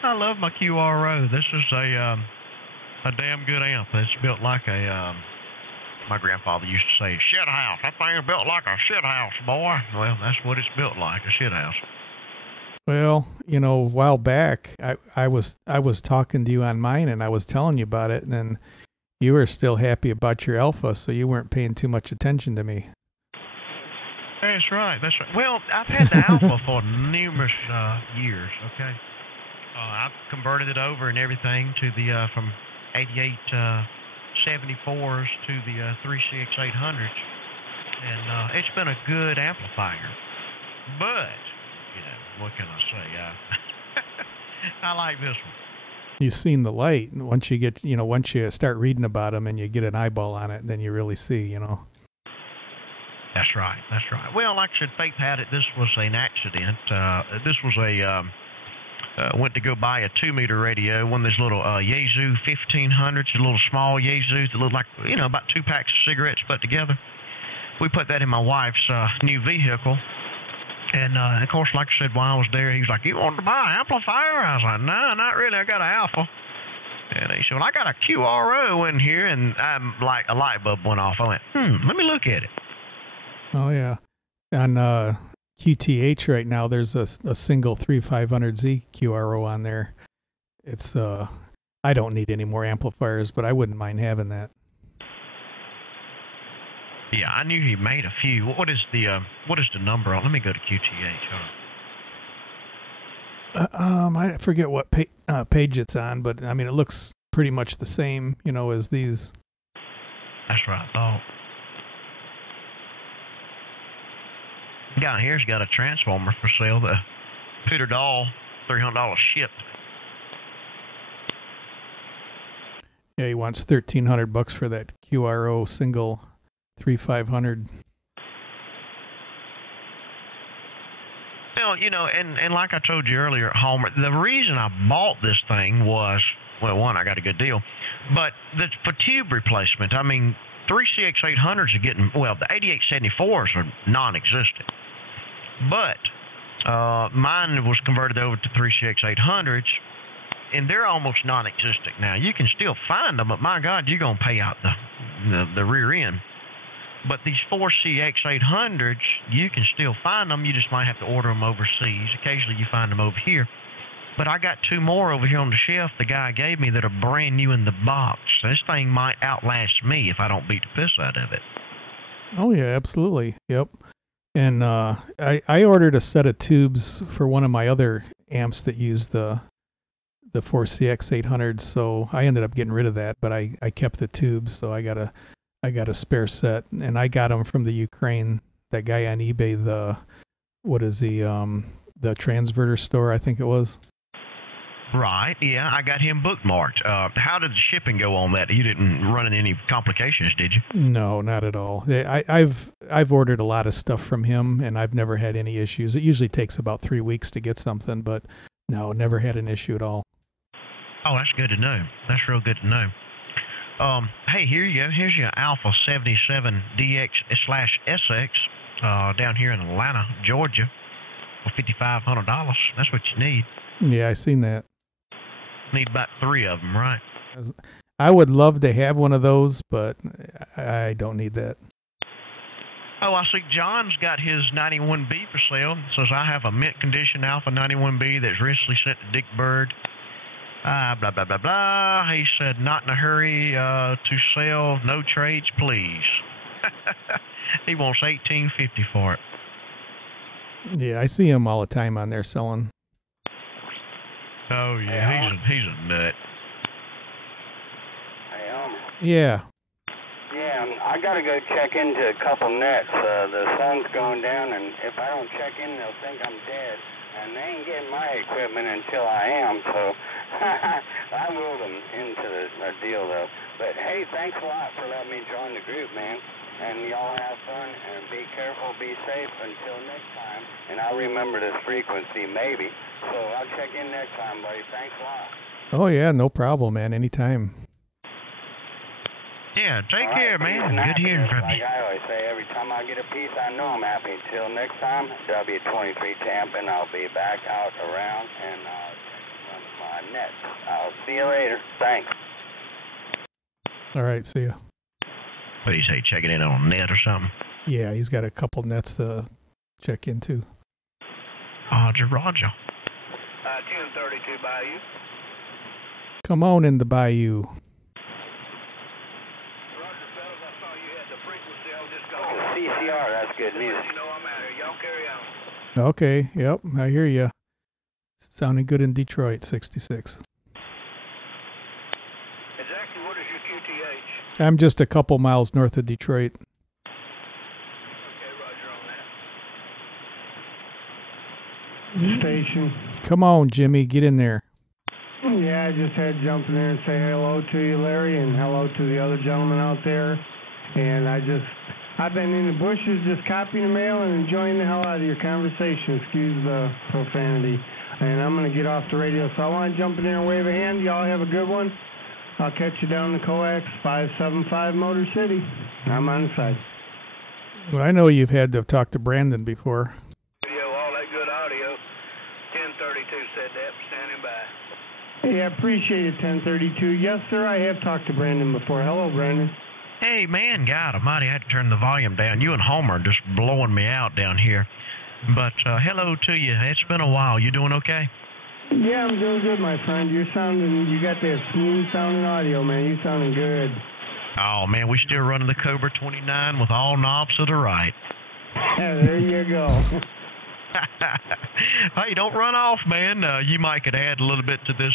QRO. This is a damn good amp. It's built like a my grandfather used to say, shit house. That thing is built like a shit house, boy. Well, that's what it's built like, a shit house. Well, a while back, I was talking to you on mine, and I was telling you about it, and then you were still happy about your Alpha, so you weren't paying too much attention to me. That's right. Well, I've had the Alpha for numerous years, okay? I've converted it over and everything to the, from 88 74s to the 36800s, and it's been a good amplifier. But, what can I say? I like this one. You've seen the light. And once you get, once you start reading about them and you get an eyeball on it, then you really see, That's right. That's right. Well, like I said, Faith had it. This was an accident. This was went to go buy a 2-meter radio, one of those little Yaesu 1500s, a little small Yaesus that look like, about 2 packs of cigarettes put together. We put that in my wife's new vehicle. And, of course, like I said, while I was there, he was like, you want to buy an amplifier? I was like, no, not really. I got an Alpha. And he said, well, I got a QRO in here. And I'm like, a light bulb went off. I went, let me look at it. Oh, yeah. On QTH right now, there's a single 3500Z QRO on there. It's, I don't need any more amplifiers, but I wouldn't mind having that. Yeah, I knew he made a few. What is the number? Let me go to QTH. I forget what page it's on, but I mean, it looks pretty much the same, as these. That's what I thought. Guy here's got a transformer for sale. The Peter Dahl, $300 shipped. Yeah, he wants $1,300 for that QRO single 3500. Well, and like I told you earlier, Homer, the reason I bought this thing was, well, one, I got a good deal, but for tube replacement, I mean, 3CX800s are getting, well, the 8874s are non-existent, but mine was converted over to 3CX800s, and they're almost non-existent now. You can still find them, but my God, you're going to pay out the rear end. But these 4CX800s, you can still find them. You just might have to order them overseas. Occasionally you find them over here. But I got 2 more over here on the shelf the guy gave me that are brand new in the box. So this thing might outlast me if I don't beat the piss out of it. Oh, yeah, absolutely. Yep. And I ordered a set of tubes for one of my other amps that used the 4CX800s. So I ended up getting rid of that, but I kept the tubes. So I got a spare set, and I got them from the Ukraine. That guy on eBay, the transverter store, I think it was. Right, yeah, I got him bookmarked. How did the shipping go on that? You didn't run into any complications, did you? No, not at all. I've ordered a lot of stuff from him, and I've never had any issues. It usually takes about 3 weeks to get something, but no, never had an issue at all. Oh, that's good to know. That's real good to know. Hey, here you go. Here's your Alpha 77 DX/SX down here in Atlanta, Georgia, for $5,500. That's what you need. Yeah, I seen that. Need about 3 of them, right? I would love to have one of those, but I don't need that. Oh, I see John's got his 91B for sale. Says I have a mint condition Alpha 91B that's recently sent to Dick Bird. Blah, blah, blah, blah. He said, not in a hurry to sell, no trades, please. He wants $1,850 for it. Yeah, I see him all the time on there selling. Oh, yeah, he's a nut. Hey, Yeah. Yeah, I got to go check into a couple nets. The sun's going down, and if I don't check in, they'll think I'm dead. And they ain't getting my equipment until I am, so I willed them into the deal, though. But, hey, thanks a lot for letting me join the group, man. And y'all have fun, and be careful, be safe until next time. And I'll remember this frequency, maybe. So I'll check in next time, buddy. Thanks a lot. Oh, yeah, no problem, man. Anytime. Yeah, take care, man. Peace and Good hearing from happiness. you. Like I always say, every time I get a piece, I know I'm happy. Until next time, W23 Tampa, and I'll be back out around and run my net. I'll see you later. Thanks. All right, see ya. What do you say, checking in on a net or something? Yeah, he's got a couple nets to check into. Roger, Roger. 1032 Bayou. Come on in the bayou. CCR, that's good news. You know I'm out here. Y'all carry on. Okay, yep, I hear you. Sounding good in Detroit, 66. Exactly what is your QTH? I'm just a couple miles north of Detroit. Okay, roger on that. Station. Come on, Jimmy, get in there. Yeah, I just had to jump in there and say hello to you, Larry, and hello to the other gentleman out there. And I've been in the bushes just copying the mail and enjoying the hell out of your conversation. Excuse the profanity. And I'm going to get off the radio, so I want to jump in there and wave a hand. Y'all have a good one. I'll catch you down the coax, 575 Motor City. I'm on the side. Well, I know you've had to talk to Brandon before. Yeah, all that good audio. 1032 said that, standing by. Hey, I appreciate it, 1032. Yes, sir, I have talked to Brandon before. Hello, Brandon. Hey, man, God almighty, I had to turn the volume down. You and Homer are just blowing me out down here. But hello to you. It's been a while. You doing okay? Yeah, I'm doing good, my friend. You got that smooth sounding audio, man. You sounding good. Oh, man, we still running the Cobra 29 with all knobs to the right. Yeah, there you go. Hey, don't run off, man. You might could add a little bit to this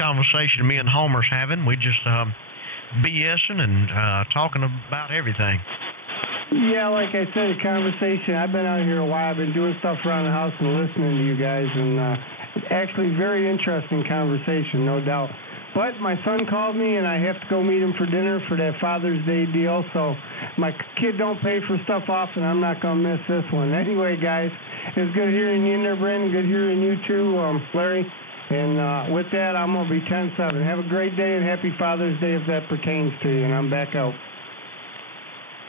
conversation me and Homer's having. We just BSing and talking about everything. Yeah, like I said, a conversation. I've been out here a while. I've been doing stuff around the house and listening to you guys, and actually very interesting conversation, no doubt. But my son called me, and I have to go meet him for dinner for that Father's Day deal, so my kid don't pay for stuff often. I'm not going to miss this one. Anyway, guys, it's good hearing you in there, Brandon. Good hearing you, too, Larry. And with that, I'm going to be 10-7. Have a great day, and happy Father's Day if that pertains to you, and I'm back out.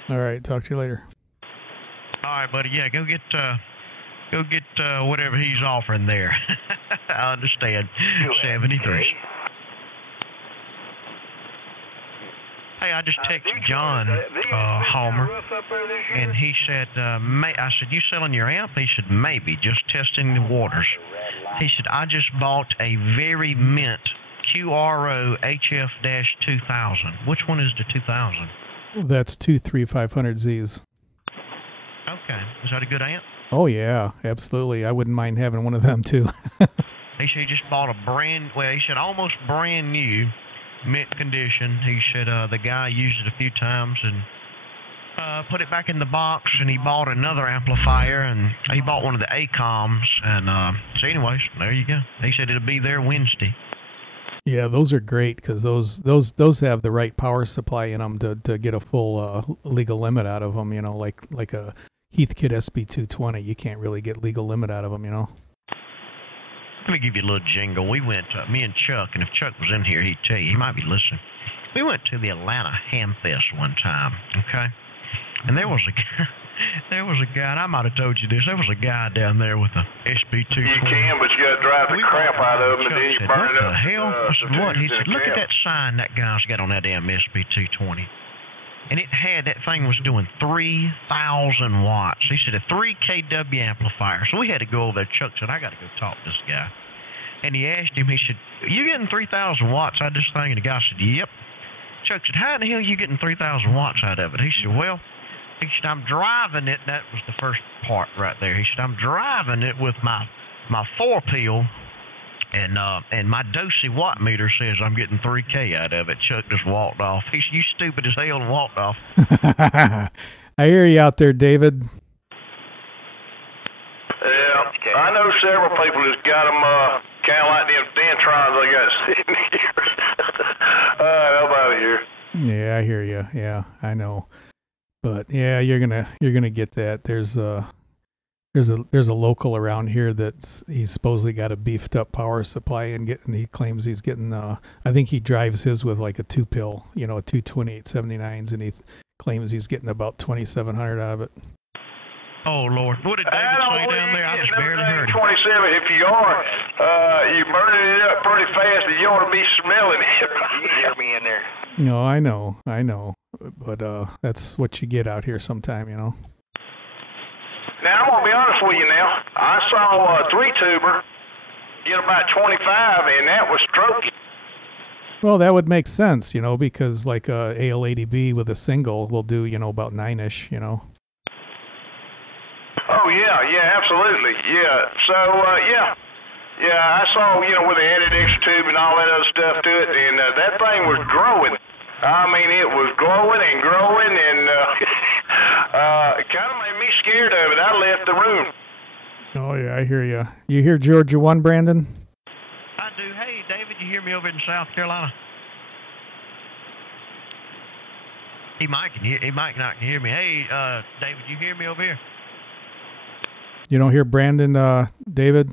All right, talk to you later. All right, buddy. Yeah, go get whatever he's offering there. I understand. 73. Hey, I just texted John Homer, and he said, I said, you selling your amp? He said, maybe, just testing the waters. He said, I just bought a very mint QRO HF-2000. Which one is the 2000? That's 23500Zs. Okay. Is that a good amp? Oh, yeah, absolutely. I wouldn't mind having one of them, too. He said he just bought he said almost brand new, mint condition. He said the guy used it a few times and put it back in the box, and he bought another amplifier, and he bought one of the ACOMs. And so anyways, there you go. He said it'll be there Wednesday. Yeah, those are great because those have the right power supply in them to get a full legal limit out of them. You know, like a Heathkit SB220, you can't really get legal limit out of them. You know. Let me give you a little jingle. We went, me and Chuck, and if Chuck was in here, he'd tell you. He might be listening. We went to the Atlanta Ham Fest one time, okay? And there was a guy, and I might have told you this, there was a guy down there with a SB220. You can, but you got to drive the crap out of them, and then you burn it up. What the hell? I said, what? He said, look at that sign that guy's got on that damn SB220. And that thing was doing 3,000 watts. He said a 3 kW amplifier. So we had to go over there. Chuck said, I got to go talk to this guy. And he asked him, he said, you getting 3,000 watts out of this thing? And the guy said, yep. Chuck said, how in the hell are you getting 3,000 watts out of it? He said, well, I'm driving it. That was the first part right there. He said, I'm driving it with my 4-pill. And my Dosey watt meter says I'm getting 3K out of it. Chuck just walked off. He said, you stupid as hell, and walked off. I hear you out there, David. Yeah, I know several people that's got them kind of like them dentrons I got sitting here. Help out of here. Yeah, I hear you. Yeah, I know. But yeah, you're gonna get that. There's a local around here he's supposedly got a beefed up power supply and he claims he's getting I think he drives his with like a 2-pill, a 22879s, and he claims he's getting about 2,700 out of it. Oh Lord, what did David say down there? I just barely heard him. 27. If you are, you're burning it up pretty fast, and you ought to be smelling it. You can hear me in there. No, I know, but that's what you get out here sometime, Now, I'm going to be honest with you now. I saw a 3-tuber get about 25, and that was stroking. Well, that would make sense, because like a AL80B with a single will do, about 9-ish, Oh, yeah, absolutely. Yeah, so, yeah, I saw, where they added extra tube and all that other stuff to it, and that thing was growing. I mean, it was growing and growing, and it kind of made me scared of it. I left the room. Oh, yeah, I hear you. You hear Georgia 1, Brandon? I do. Hey, David, you hear David in South Carolina? He might not can hear me. Hey, David, you hear me over here? You don't hear Brandon, David?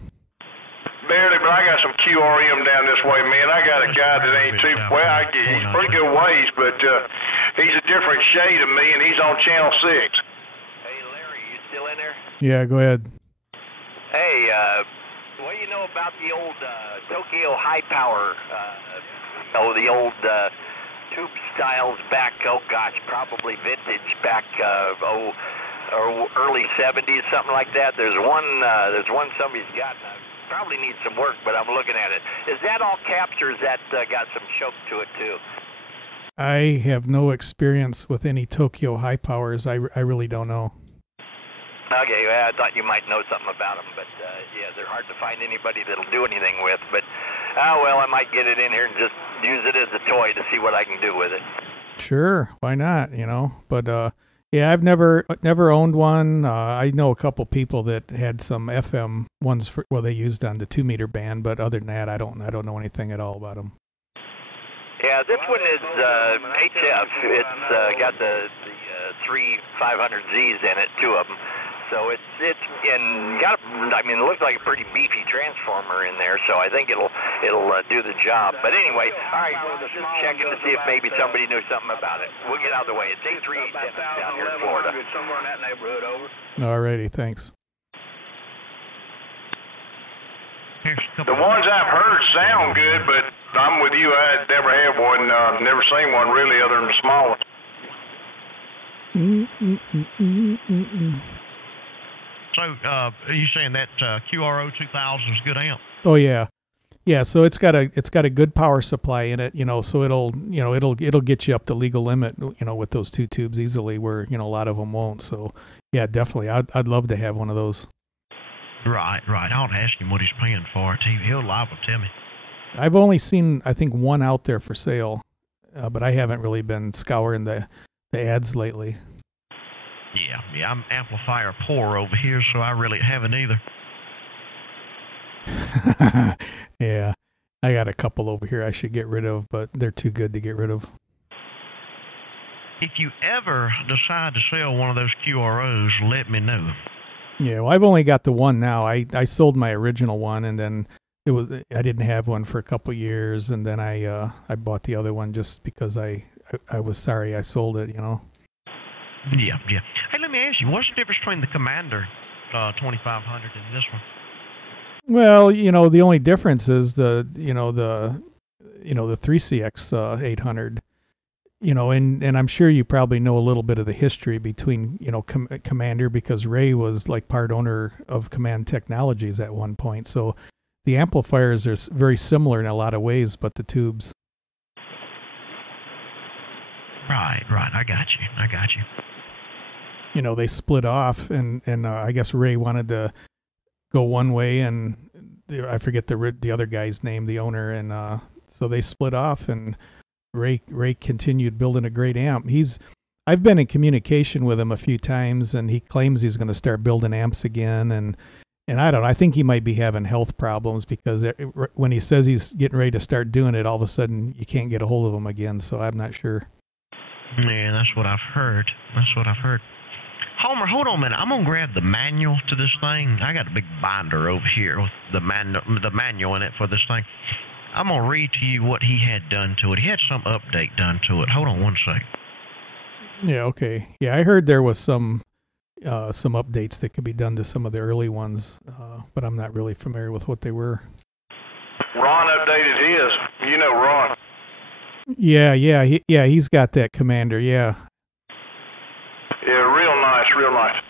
Barely, but I got some QRM down this way, man. I got a guy that ain't too well. He's pretty good ways, but he's a different shade of me, and he's on Channel 6. Hey, Larry, you still in there? Yeah, go ahead. Hey, what do you know about the old Tokyo high power? The old tube styles back, probably vintage back, or early 70s, something like that. There's one somebody's got. Probably needs some work, but I'm looking at it. Is that all caps, or is that got some choke to it too? I have no experience with any Tokyo high powers. I really don't know. Okay, well, I thought you might know something about them, but yeah, they're hard to find anybody that'll do anything with. But well, I might get it in here and just use it as a toy to see what I can do with it. Sure, why not? But yeah, I've never owned one. I know a couple people that had some FM ones they used on the 2-meter band, but other than that, I don't know anything at all about them. Yeah, this one is HF. It's got the 3 500Zs in it, 2 of them. So it looks like a pretty beefy transformer in there. So I think it'll do the job. But anyway, all right, just checking to see if maybe somebody knew something about it. We'll get out of the way. It's 838 down here in Florida. Somewhere in that neighborhood. Over. Alrighty, thanks. The ones I've heard sound good, but I'm with you. I never had one. Never seen one really, other than the small one. So, are you saying that QRO 2000 is a good amp? Oh yeah, yeah. So it's got a good power supply in it, So it'll get you up to legal limit, with those 2 tubes easily, where a lot of them won't. So yeah, definitely, I'd love to have one of those. Right. I'll ask him what he's paying for it. He'll liable tell me. I've only seen, I think, one out there for sale, but I haven't really been scouring the ads lately. Yeah, I'm amplifier poor over here, so I really haven't either. Yeah, I got a couple over here I should get rid of, but they're too good to get rid of. If you ever decide to sell one of those QROs, let me know. Yeah, well, I've only got the one now. I sold my original one, and then I didn't have one for a couple years, and then I bought the other one just because I was sorry I sold it, Yeah. Hey, let me ask you, what's the difference between the Commander 2500 and this one? Well, the only difference is the 3CX 800. And I'm sure you probably know a little bit of the history between, Commander, because Ray was like part owner of Command Technologies at one point. So the amplifiers are very similar in a lot of ways, but the tubes. Right. I got you. They split off, and I guess Ray wanted to go one way, and I forget the other guy's name, the owner, and so they split off, and Ray continued building a great amp. I've been in communication with him a few times, and he claims he's going to start building amps again, and I don't know. I think he might be having health problems, because when he says he's getting ready to start doing it, all of a sudden you can't get a hold of him again, so I'm not sure. Yeah, that's what I've heard. Homer, hold on a minute. I'm going to grab the manual to this thing. I got a big binder over here with the manual in it for this thing. I'm going to read to you what he had done to it. He had some update done to it. Hold on one sec. Yeah, okay. Yeah, I heard there was some updates that could be done to some of the early ones, but I'm not really familiar with what they were. Ron updated his. Ron. Yeah, he's got that Commander, yeah. Yeah, real nice.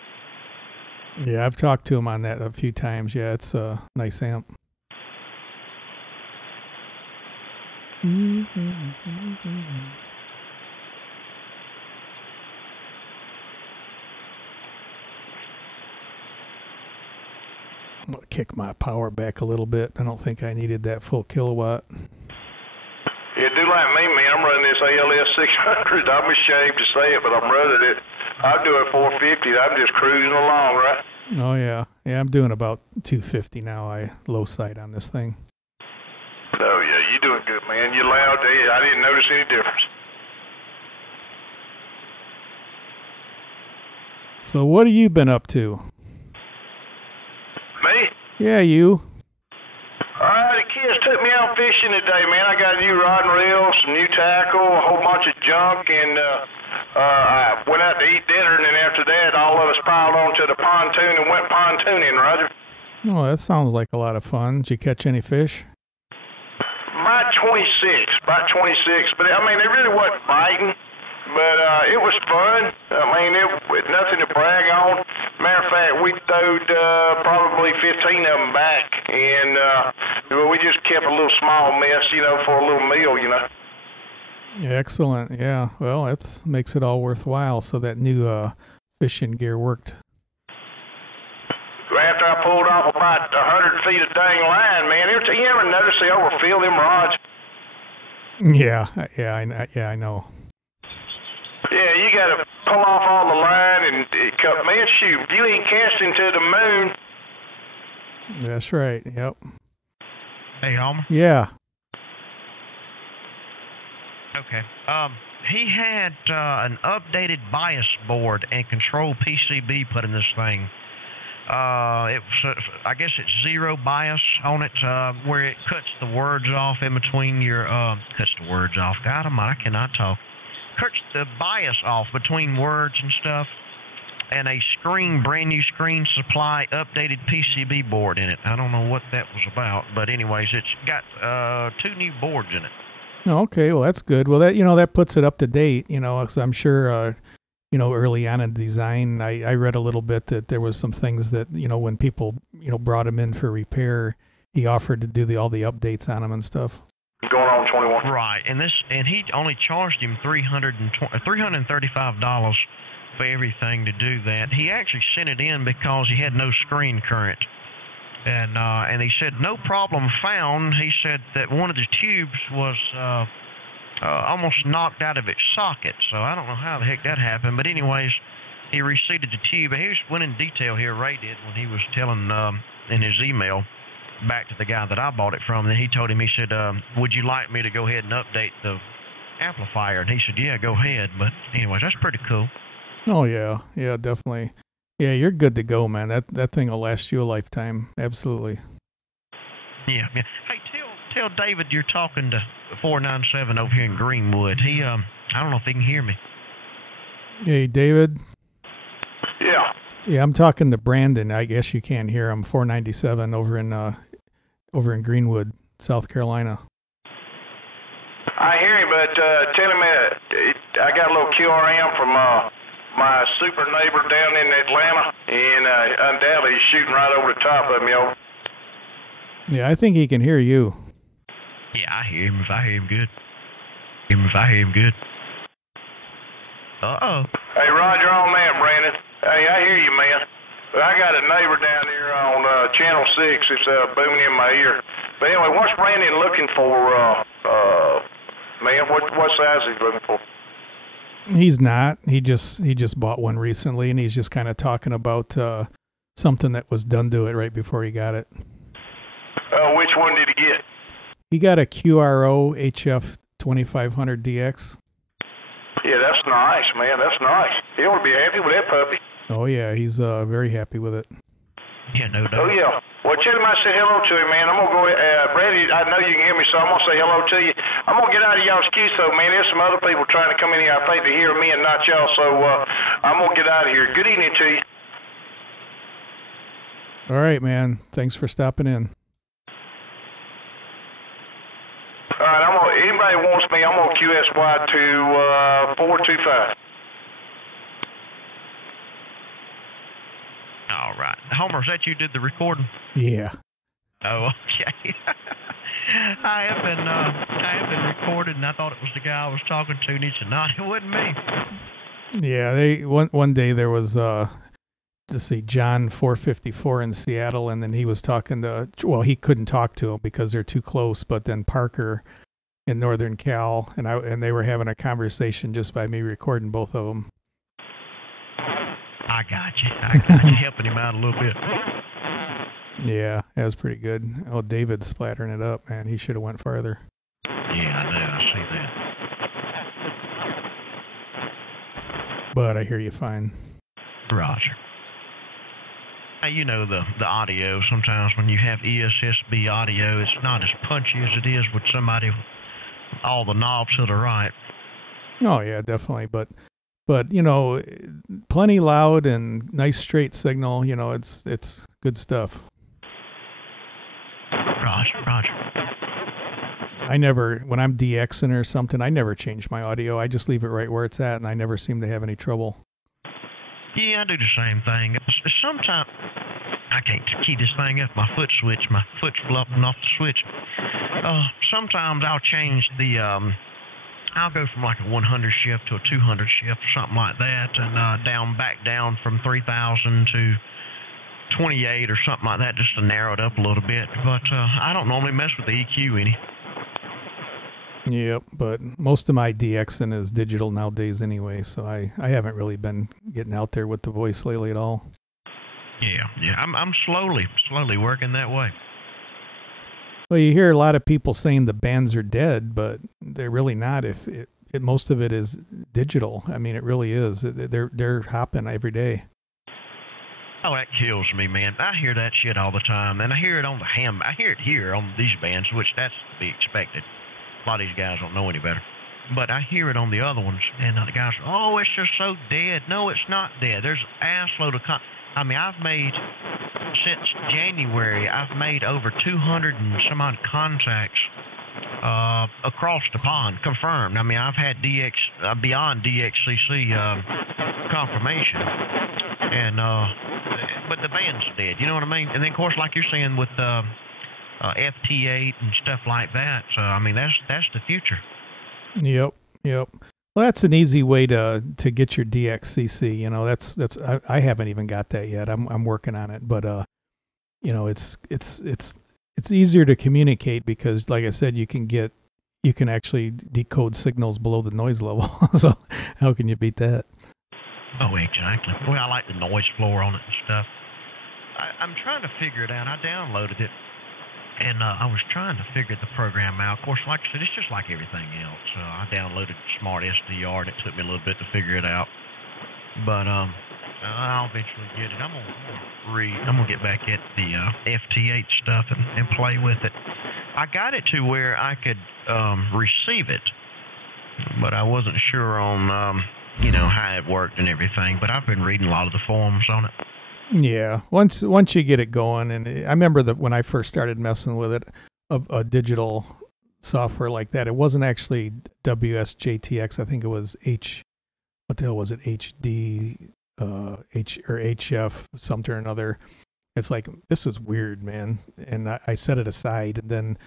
Yeah, I've talked to him on that a few times. Yeah, it's a nice amp. I'm going to kick my power back a little bit. I don't think I needed that full kilowatt. Yeah, do like me, man. I'm running this ALS 600. I'm ashamed to say it, but I'm running it. I do it 450. I'm just cruising along, right? Oh, yeah. Yeah, I'm doing about 250 now. I low side on this thing. Oh, yeah. You're doing good, man. and you're loud. I didn't notice any difference. So what have you been up to? Me? Yeah, you. The kids took me out fishing today, man. I got a new rod and reel, some new tackle, a whole bunch of junk, and I went out to eat dinner, and then after that, all of us piled onto the pontoon and went pontooning, Roger. Oh, that sounds like a lot of fun. Did you catch any fish? About 26, but I mean, they really wasn't biting, but it was fun. I mean, it nothing to brag on. Matter of fact, we throwed probably 15 of them back, and we just kept a little small mess, for a little meal, Excellent. Yeah. Well, that makes it all worthwhile. So that new fishing gear worked. After I pulled off about 100 feet of dang line, man, you ever notice they overfill them rods? Yeah, I know. Yeah, you got to pull off all the line and cut. Man, shoot, if you ain't casting to the moon. That's right. Yep. Hey, Homer. Yeah. Okay. He had an updated bias board and control PCB put in this thing. I guess it's zero bias on it, where it cuts the words off in between your, cuts the words off. God almighty, I cannot talk. Cuts the bias off between words and stuff, and a brand new screen supply updated PCB board in it. I don't know what that was about, but anyways, it's got 2 new boards in it. Okay, well that's good. Well, that puts it up to date. Because I'm sure early on in design, I read a little bit that there was some things that when people brought him in for repair, he offered to do all the updates on them and stuff. Going on 21. Right, and he only charged him $335 for everything to do that. He actually sent it in because he had no screen current. And he said, no problem found. He said that one of the tubes was almost knocked out of its socket. So I don't know how the heck that happened. But anyways, he reseated the tube. And he went in detail here, Ray did, when he was telling in his email back to the guy that I bought it from. Then he told him, he said, would you like me to go ahead and update the amplifier? And he said, yeah, go ahead. But anyways, that's pretty cool. Oh, yeah. Yeah, definitely. Yeah, you're good to go, man. That thing will last you a lifetime. Absolutely. Yeah. Hey, tell David you're talking to 497 over here in Greenwood. He, I don't know if he can hear me. Hey, David. Yeah. Yeah, I'm talking to Brandon. I guess you can't hear him. 497 over in Greenwood, South Carolina. I hear you, but tell him I got a little QRM from my super neighbor down in Atlanta, and undoubtedly he's shooting right over the top of me. Yeah, I think he can hear you. Yeah, I hear him if I hear him good. Uh-oh. Hey, Roger on that, Brandon. Hey, I hear you, man. But I got a neighbor down here on Channel 6 that's booming in my ear. But anyway, what's Brandon looking for, man? What size is he looking for? He's not. He just bought one recently, and he's just kind of talking about something that was done to it right before he got it. Which one did he get? He got a QRO HF 2500DX. Yeah, that's nice, man. That's nice. He ought to be happy with that puppy. Oh, yeah. He's very happy with it. Yeah, no doubt. Oh, yeah. Well, tell him I said hello to him, man. I'm going to go, Brady, I know you can hear me, so I'm going to say hello to you. I'm going to get out of y'all's queue, though, man. There's some other people trying to come in here, I think, to hear me and not y'all, so I'm going to get out of here. Good evening to you. All right, man. Thanks for stopping in. All right, anybody wants me, I'm on QSY to 425. All right. Homer, is that you did the recording? Yeah. Oh, okay. I have been recorded, and I thought it was the guy I was talking to, and he said, no, it wasn't me. Yeah, one day there was John 454 in Seattle, and then he was talking to, well, he couldn't talk to him because they're too close, but then Parker in Northern Cal, and they were having a conversation just by me recording both of them. I got you. Helping him out a little bit. Yeah, that was pretty good. Oh, David's splattering it up, man. He should have went farther. Yeah, I know. I see that. But I hear you fine. Roger. Hey, you know, the audio, sometimes when you have ESSB audio, it's not as punchy as it is with somebody with all the knobs to the right. Oh yeah, definitely. But you know, plenty loud and nice straight signal. You know, it's good stuff. Roger. I never, when I'm DXing or something, I never change my audio. I just leave it right where it's at, and I never seem to have any trouble. Yeah, I do the same thing. Sometimes I can't key this thing up. My foot's flopping off the switch. Sometimes I'll change the. I'll go from like a 100 shift to a 200 shift or something like that, and back down from 3,000 to 28 or something like that, just to narrow it up a little bit. But I don't normally mess with the EQ any. Yep, but most of my DXing is digital nowadays anyway, so I haven't really been getting out there with the voice lately at all. Yeah, I'm slowly working that way. Well, you hear a lot of people saying the bands are dead, but they're really not. Most of it is digital. I mean, it really is. They're hopping every day. Oh, that kills me, man. I hear that shit all the time, and I hear it on I hear it here on these bands, which that's to be expected. A lot of these guys don't know any better. But I hear it on the other ones, and the guys are, oh, it's just so dead. No, it's not dead. There's an assload of I mean, I've made, since January, I've made over 200 and some odd contacts across the pond, confirmed. I mean, I've had beyond DXCC confirmation. And, but the band's dead, you know what I mean? And then, of course, like you're saying with FT8 and stuff like that. So, I mean, that's the future. Yep. Well, that's an easy way to get your DXCC. You know, that's I haven't even got that yet. I'm working on it, but you know, it's easier to communicate because, like I said, you can actually decode signals below the noise level. So how can you beat that? Oh, exactly. Well, I like the noise floor on it and stuff. I'm trying to figure it out. I downloaded it. And I was trying to figure the program out. Of course, like I said, it's just like everything else. I downloaded Smart SDR, and it took me a little bit to figure it out. But I'll eventually get it. I'm gonna get back at the FT8 stuff and play with it. I got it to where I could receive it, but I wasn't sure on how it worked and everything. But I've been reading a lot of the forums on it. Yeah, once you get it going, and I remember that when I first started messing with it, a digital software like that, it wasn't actually WSJTX. I think it was what the hell was it? HD, or HF, something or another. It's like, this is weird, man. And I set it aside, and then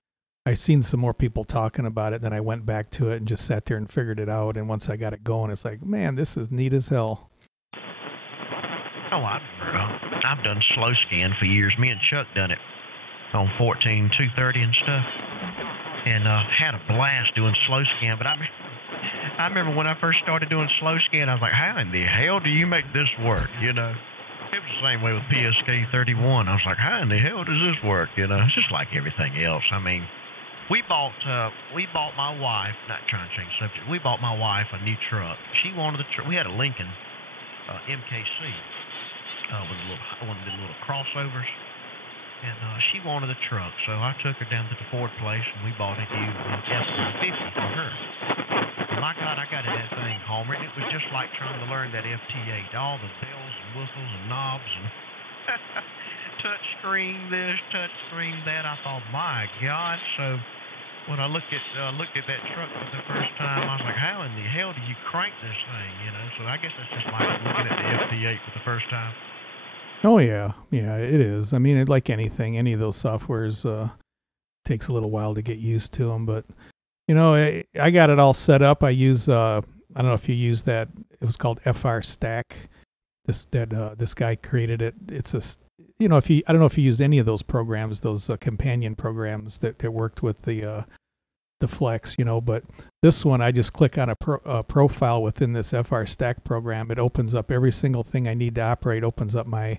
I seen some more people talking about it. Then I went back to it and just sat there and figured it out. And once I got it going, it's like, man, this is neat as hell. Oh, I've done slow scan for years. Me and Chuck done it on 14230 and stuff, and had a blast doing slow scan. But I remember when I first started doing slow scan, I was like, how in the hell do you make this work? You know, it was the same way with PSK 31. I was like, how in the hell does this work? You know, it's just like everything else. I mean, we bought my wife, not trying to change the subject, we bought my wife a new truck. She wanted the truck. We had a Lincoln MKC. With one of the little crossovers, and she wanted a truck, so I took her down to the Ford place, and we bought a new F-150 for her. And my God, I got in that thing, Homer, and it was just like trying to learn that FT8, all the bells and whistles and knobs and touch screen this, touch screen that. I thought, my God. So when I looked at that truck for the first time, I was like, how in the hell do you crank this thing? You know, so I guess that's just like looking at the FT8 for the first time. Oh, yeah, it is. I mean, like anything, any of those softwares takes a little while to get used to them. But, you know, I got it all set up. I use, I don't know if you use that. It was called FR Stack. This guy created it. It's I don't know if you used any of those programs, those companion programs that worked with the Flex, you know. But this one, I just click on a profile within this FR Stack program. It opens up every single thing I need to operate. Opens up my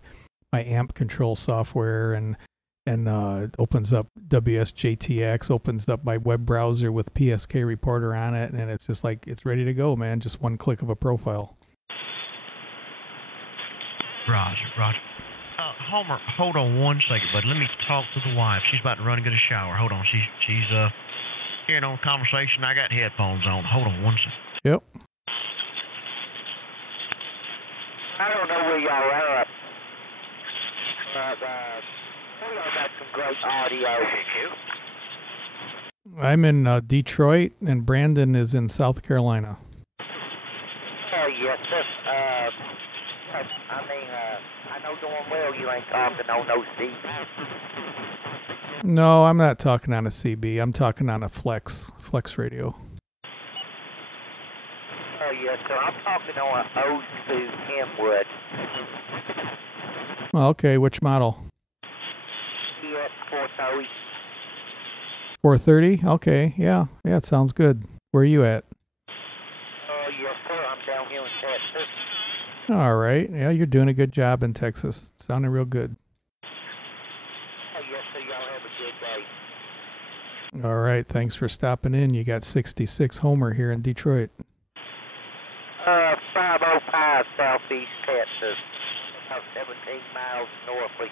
amp control software, and and it opens up WSJTX, opens up my web browser with PSK Reporter on it, and it's just like it's ready to go, man. Just one click of a profile. Roger. Homer, hold on one second, bud. Let me talk to the wife. She's about to run and get a shower. Hold on. She's hearing on the conversation. I got headphones on. Hold on one second. Yep. I don't know where y'all are at, but we all got some great audio. I'm in Detroit, and Brandon is in South Carolina. Oh, yes, sir. I mean, I know doing well you ain't talking on no CB. No, I'm not talking on a CB. I'm talking on a Flex radio. Oh, yes, sir. I'm talking on an O2 Kenwood. Okay, which model? Yes, 430. 430? Okay, yeah, it sounds good. Where are you at? Oh, yes, sir. I'm down here in Texas. All right. Yeah, you're doing a good job in Texas. Sounding real good. Oh, yes, sir. Y'all have a good day. All right. Thanks for stopping in. You got 66 Homer here in Detroit. 505 Southeast Texas. About 17 miles north of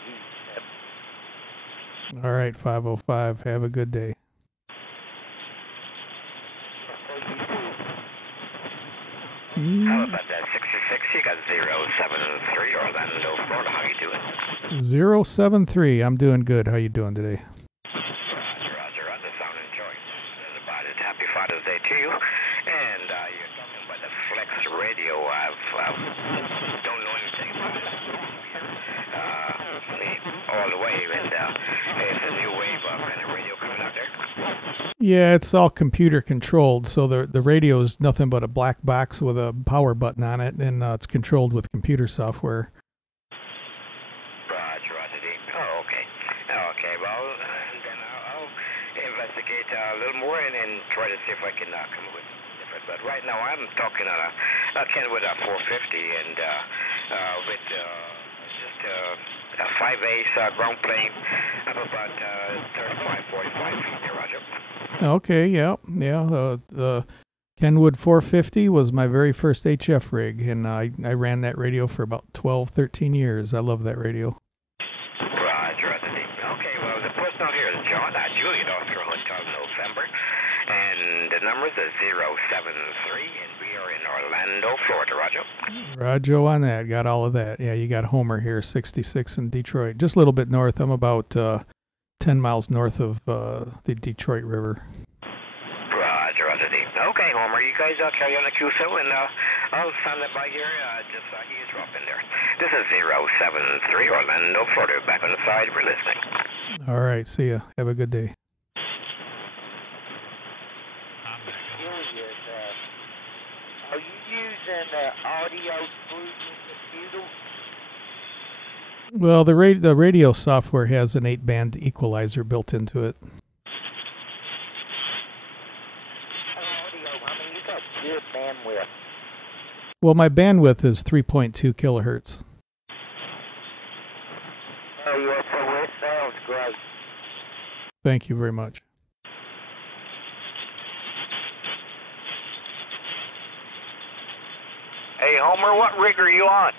Houston. All right, 505. Have a good day. How about that 66? You got 073 Orlando, Florida. How you doing? 073. I'm doing good. How you doing today? Roger. On the sound and choice. About it. Happy Father's Day to you. And you're talking about the Flex radio. I don't know anything about it. All the way. And it's a new wave kind of radio coming out there. Yeah, it's all computer controlled. So the radio is nothing but a black box with a power button on it, and it's controlled with computer software. Roger. Oh, okay. Well, then I'll investigate a little more and then try to see if I can come up with different. But right now I'm talking on a Kenwood 450 and with just a 5/8 ground plane of about 35-45 feet there, Roger. Okay, yeah. The Kenwood 450 was my very first HF rig, and I ran that radio for about 12, 13 years. I love that radio. Roger. Okay, well, the person out here is John, Juliet, Oscar Hotel, November, and the numbers are 073, and we are in Orlando, Florida, Roger. Roger on that. Got all of that. Yeah, you got Homer here, 66 in Detroit. Just a little bit north. I'm about 10 miles north of the Detroit River. Roger. Okay, Homer, you guys carry on the QSO, and I'll send it by here, just eavesdrop in there. This is 073, Orlando, Florida. Back on the side, we're listening. All right, see ya. Have a good day. Are you using audio through your computer? Well, the radio software has an 8-band equalizer built into it. You got good bandwidth. Well, my bandwidth is 3.2 kilohertz. Oh, yes, so it sounds great. Thank you very much. Hey, Homer, what rig are you on?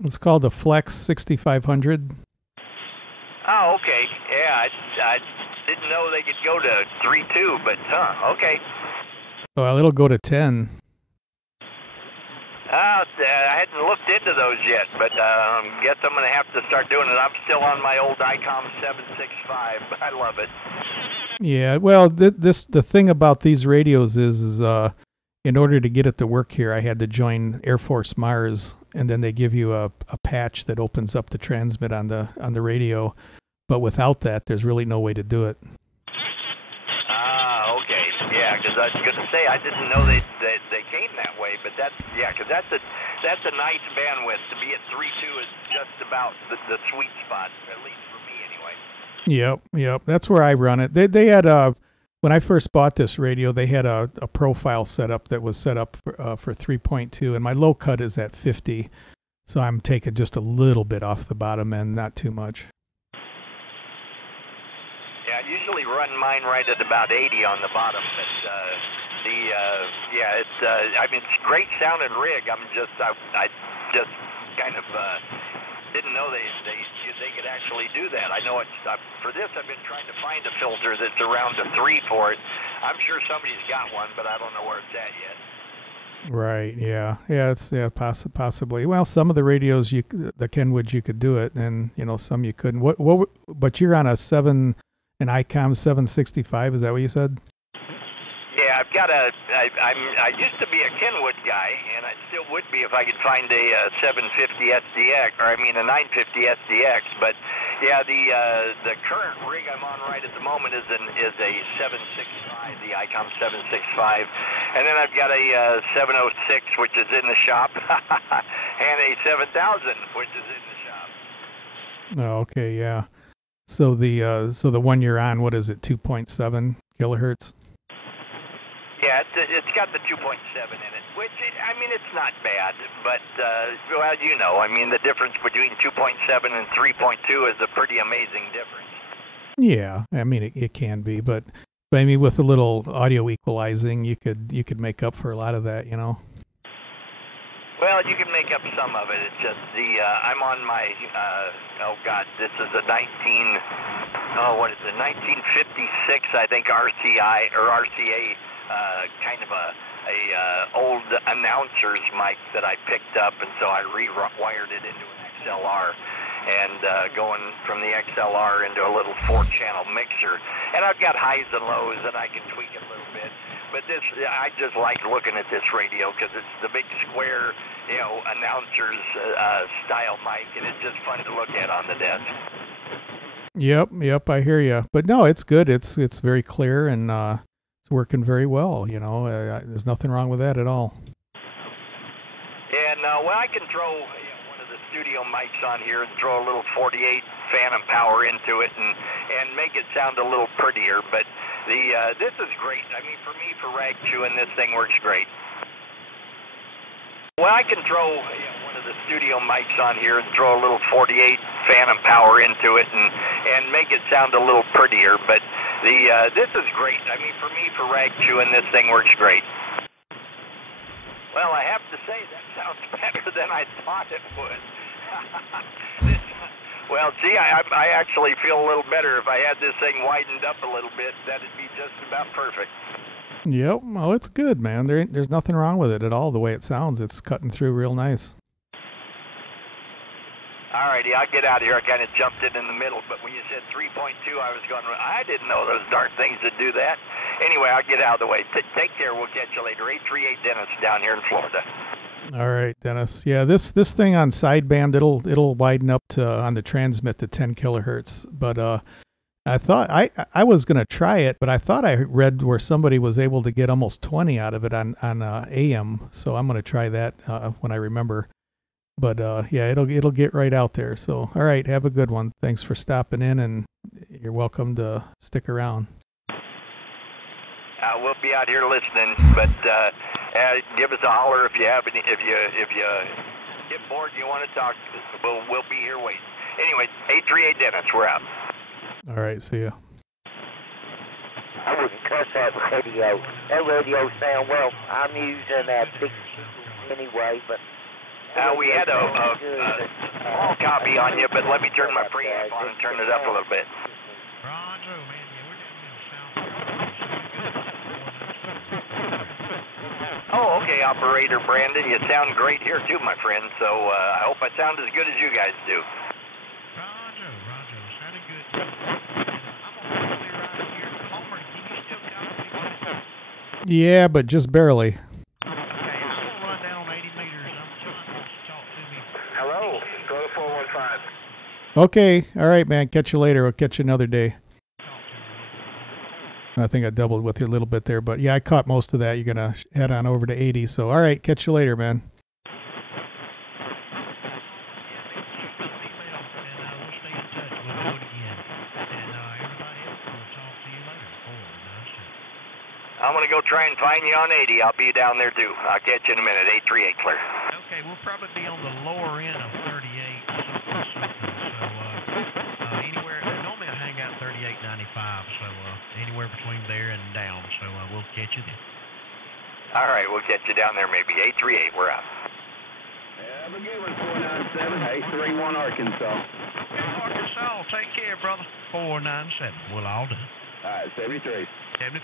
It's called a Flex 6500. Oh, okay. Yeah, I didn't know they could go to 3.2, but okay. Well, it'll go to 10. I hadn't looked into those yet, but I guess I'm going to have to start doing it. I'm still on my old ICOM 765. I love it. Yeah, well, the thing about these radios is in order to get it to work here, I had to join Air Force Mars, and then they give you a patch that opens up the transmit on the radio. But without that, there's really no way to do it. Ah, okay. Yeah, because I was going to say I didn't know they came that way, but that's a nice bandwidth. To be at 3.2 is just about the sweet spot, at least for me anyway. Yep. That's where I run it. They had when I first bought this radio, they had a profile setup that was set up for 3.2, and my low cut is at 50, so I'm taking just a little bit off the bottom end, not too much. run mine right at about 80 on the bottom, but I mean, it's great sounding rig. I just kind of didn't know they could actually do that. I know for this I've been trying to find a filter that's around a 3 for it. I'm sure somebody's got one, but I don't know where it's at yet. Right. Yeah. It's possibly. Well, some of the radios the Kenwoods you could do it, and some you couldn't. But you're on an ICOM 765. Is that what you said? Yeah, I've got I used to be a Kenwood guy, and I still would be if I could find a 750 SDX, or I mean a 950 SDX. But yeah, the current rig I'm on right at the moment is a 765, the ICOM 765, and then I've got a 706 which is in the shop, and a 7000 which is in the shop. Oh, okay, yeah. So the one you're on, what is it, 2.7 kilohertz? Yeah, it's got the 2.7 in it, which, I mean, it's not bad, but, well, I mean, the difference between 2.7 and 3.2 is a pretty amazing difference. Yeah, I mean, it can be, but I mean, with a little audio equalizing, you could make up for a lot of that, Well, you can make up some of it. It's just I'm on my, this is a 1956, I think, RCA, kind of a old announcer's mic that I picked up, and so I rewired it into an XLR, and going from the XLR into a little 4-channel mixer. And I've got highs and lows that I can tweak it a little bit. But I just like looking at this radio because it's the big square, announcer's style mic, and it's just fun to look at on the desk. Yep, I hear you. But no, it's good. It's very clear, and it's working very well. There's nothing wrong with that at all. And well, I can throw one of the studio mics on here and throw a little 48 phantom power into it and make it sound a little prettier. But this is great. I mean, for me, for rag chewing, this thing works great. Well, I can throw one of the studio mics on here and throw a little 48 phantom power into it and make it sound a little prettier. But this is great. I mean, for me, for rag chewing, this thing works great. Well, I have to say that sounds better than I thought it would. Well, gee, I actually feel a little better. If I had this thing widened up a little bit, that'd be just about perfect. Yep. Oh, it's good, man. There's nothing wrong with it at all. The way it sounds, it's cutting through real nice. All righty, I'll get out of here. I kind of jumped in the middle, but when you said 3.2, I was going, I didn't know those darn things would do that. Anyway, I'll get out of the way. Take care. We'll catch you later. 838 Dennis down here in Florida. All right, Dennis. Yeah, this thing on sideband, it'll widen up to on the transmit to 10 kilohertz. But I thought I was gonna try it, but I thought I read where somebody was able to get almost 20 out of it on AM. So I'm gonna try that when I remember. But yeah, it'll get right out there. So all right, have a good one. Thanks for stopping in, and you're welcome to stick around. We'll be out here listening, but give us a holler if you have any. If you get bored and you want to talk, we'll be here waiting. Anyway, 838 Dennis, we're out. All right, see ya. I wouldn't cuss that radio. That radio sound well. I'm using that big anyway, but. We had a small copy on you, but let me turn my preamp on and turn it up a little bit. Roger, man. Oh, okay, Operator Brandon. You sound great here, too, my friend. So I hope I sound as good as you guys do. Roger. Sounded good. I'm on the right here. Homer, can you still copy me? Yeah, but just barely. Okay, I'm going to run down 80 meters. I'm trying to talk to me. Hello, go to 415. Okay, all right, man. Catch you later. We'll catch you another day. I think I doubled with you a little bit there, but yeah, I caught most of that. You're going to head on over to 80. So, all right, catch you later, man. I'm going to go try and find you on 80. I'll be down there, too. I'll catch you in a minute. 838, clear. Okay, we'll probably be on the lower end of 38. So, anywhere, normally I hang out 38.95, so, between there and down. So we'll catch you then. All right, we'll catch you down there maybe. 838, we're out. Have a good one, 497-831 Arkansas. Arkansas, take care, brother. 497, we'll all do. All right, 73. 73.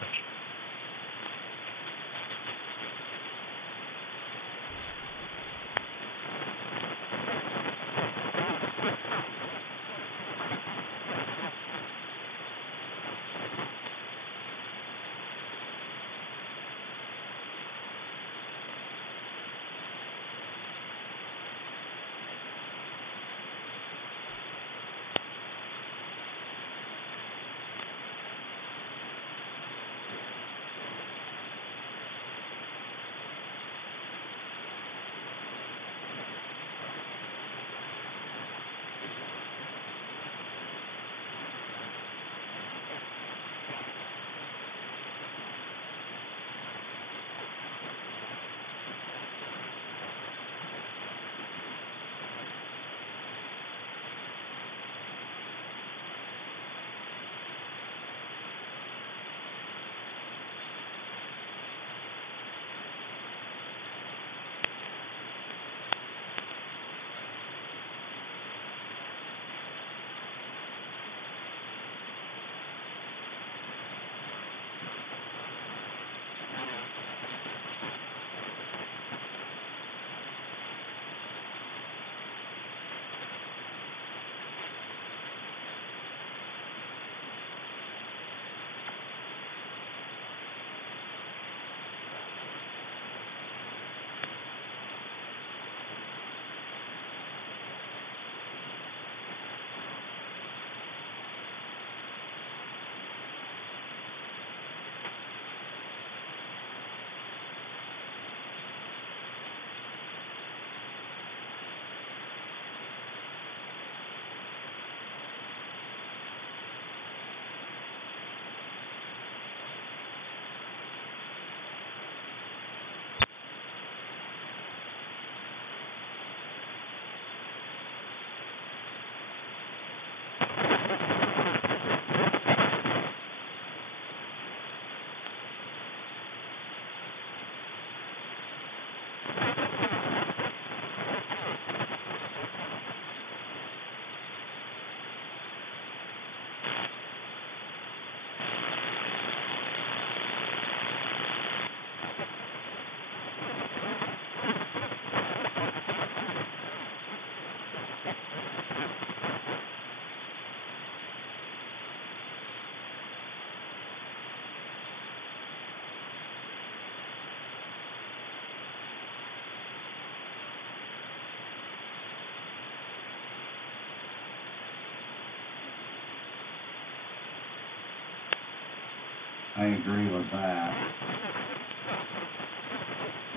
I agree with that.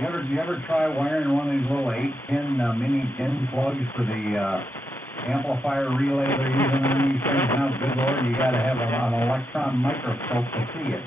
You ever try wiring one of these little 8-pin mini pin plugs for the amplifier relay they're using on these things? Now, good Lord, you got to have an electron microscope to see it.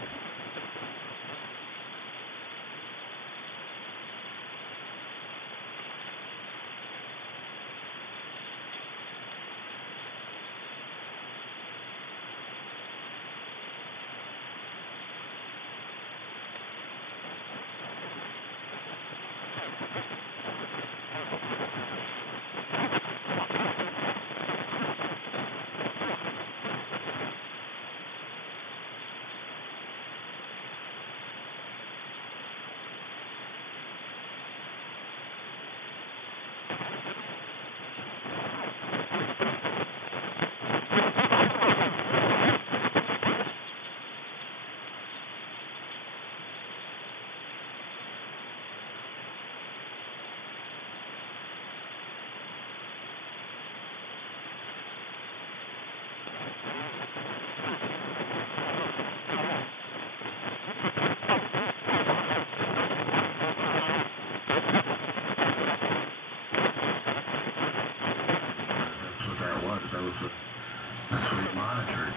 That's what he monitored.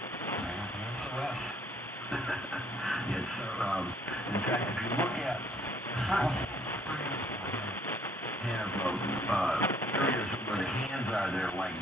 In fact, if you look at areas where the hands are, they're like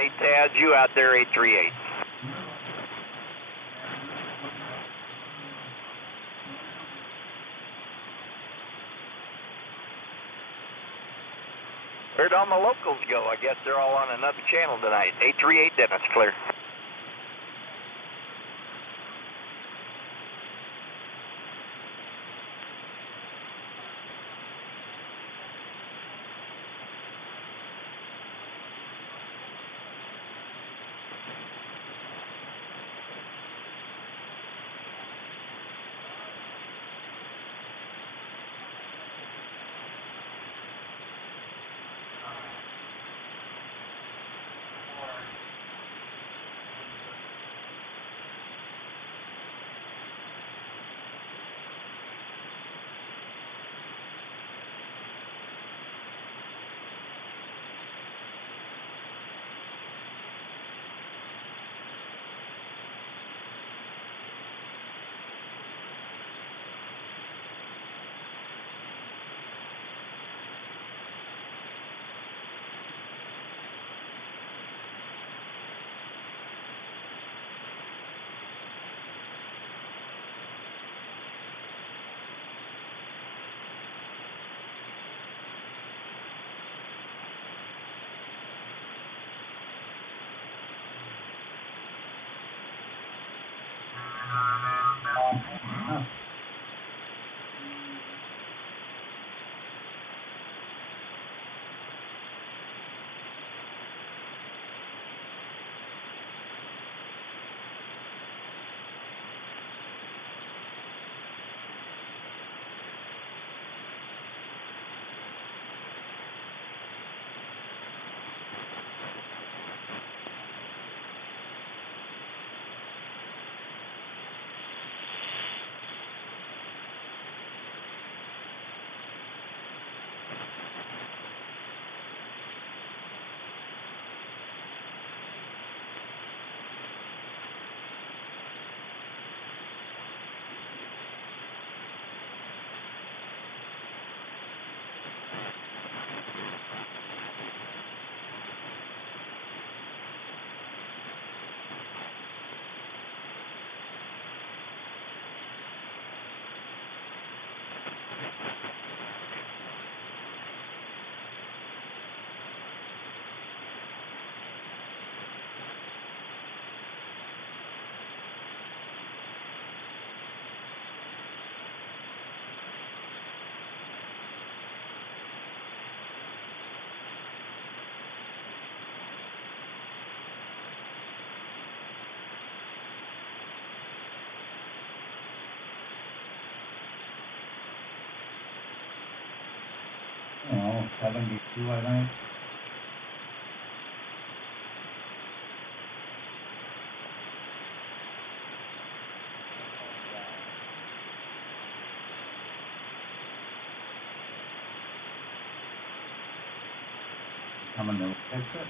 Hey, Tad, you out there, 838. Where'd all my locals go? I guess they're all on another channel tonight. 838, Dennis, clear. Oh, 72, I think. Coming to fix it.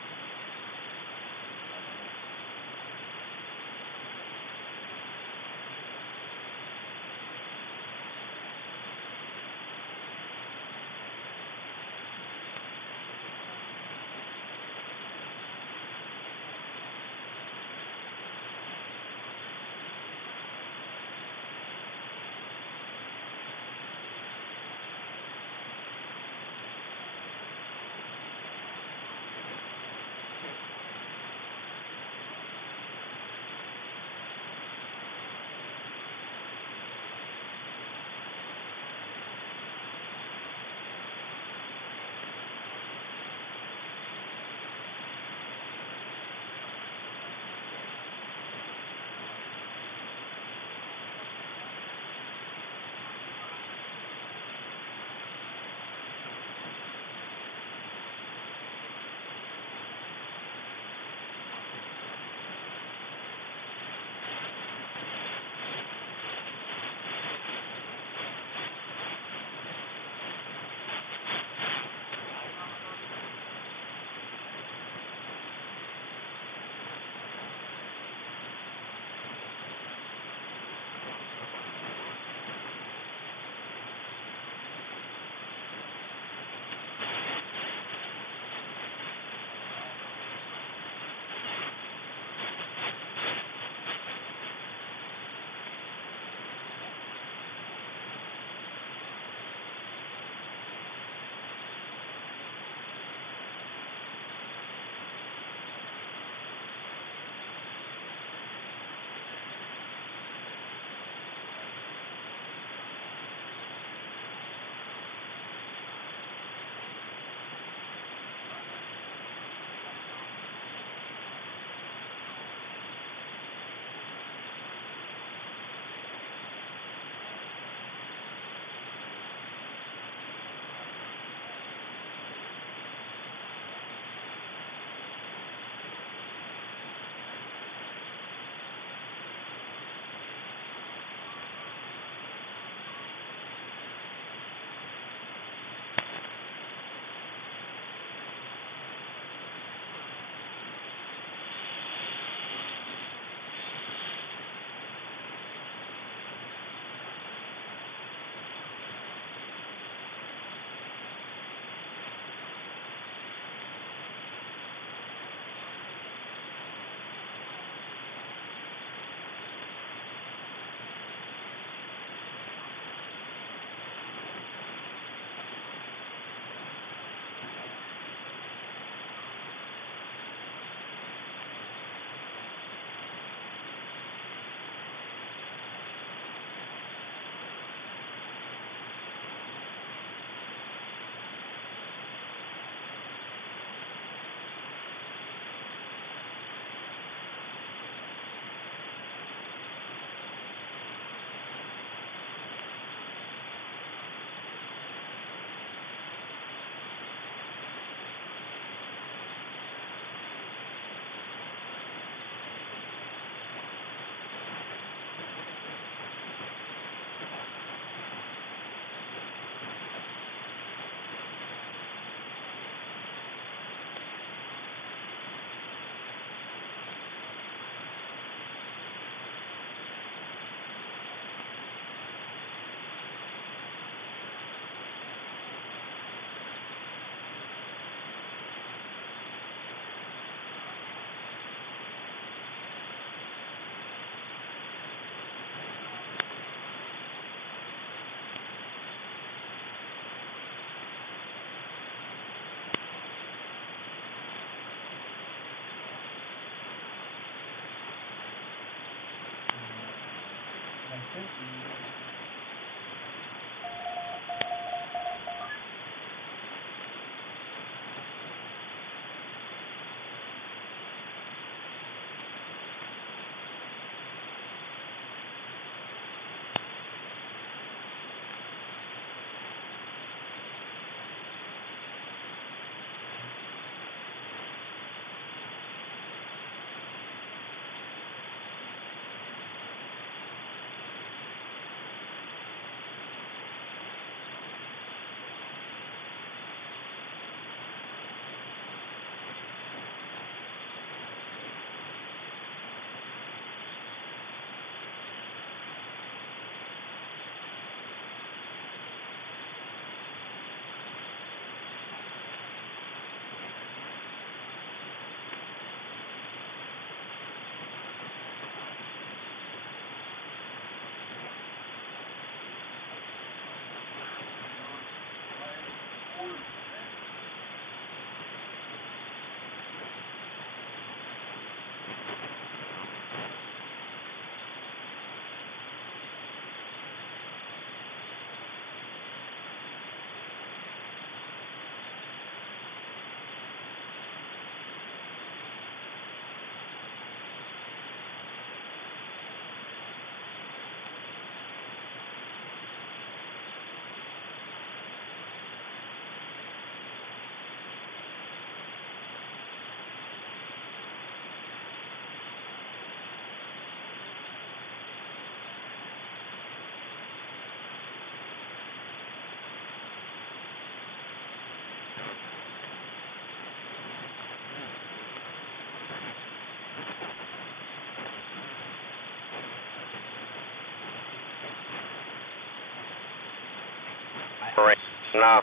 No.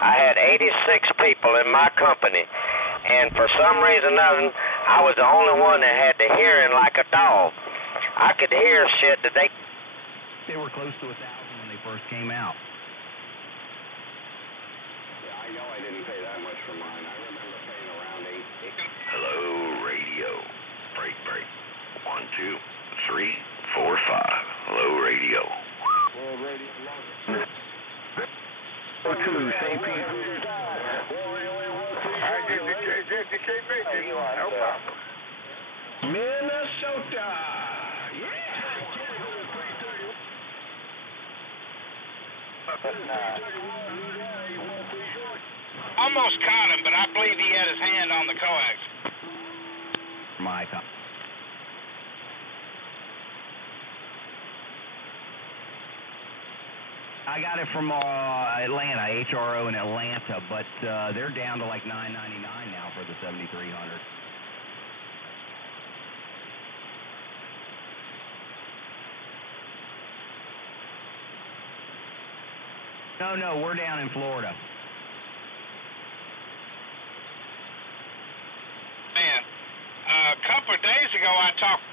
I had 86 people in my company, and for some reason or other, I was the only one that had the hearing like a dog. I could hear shit that they were close to 1,000 when they first came out. Yeah, I know I didn't pay that much for mine. I remember paying around 8. Hello, radio. Break, break. 1, 2, 3, 4, 5. Hello, radio. Go to St. Pete. Minnesota. Almost caught him, but I believe he had his hand on the coax. My I got it from Atlanta, HRO in Atlanta, but they're down to like $9.99 now for the 7300. No, we're down in Florida. Man, a couple of days ago I talked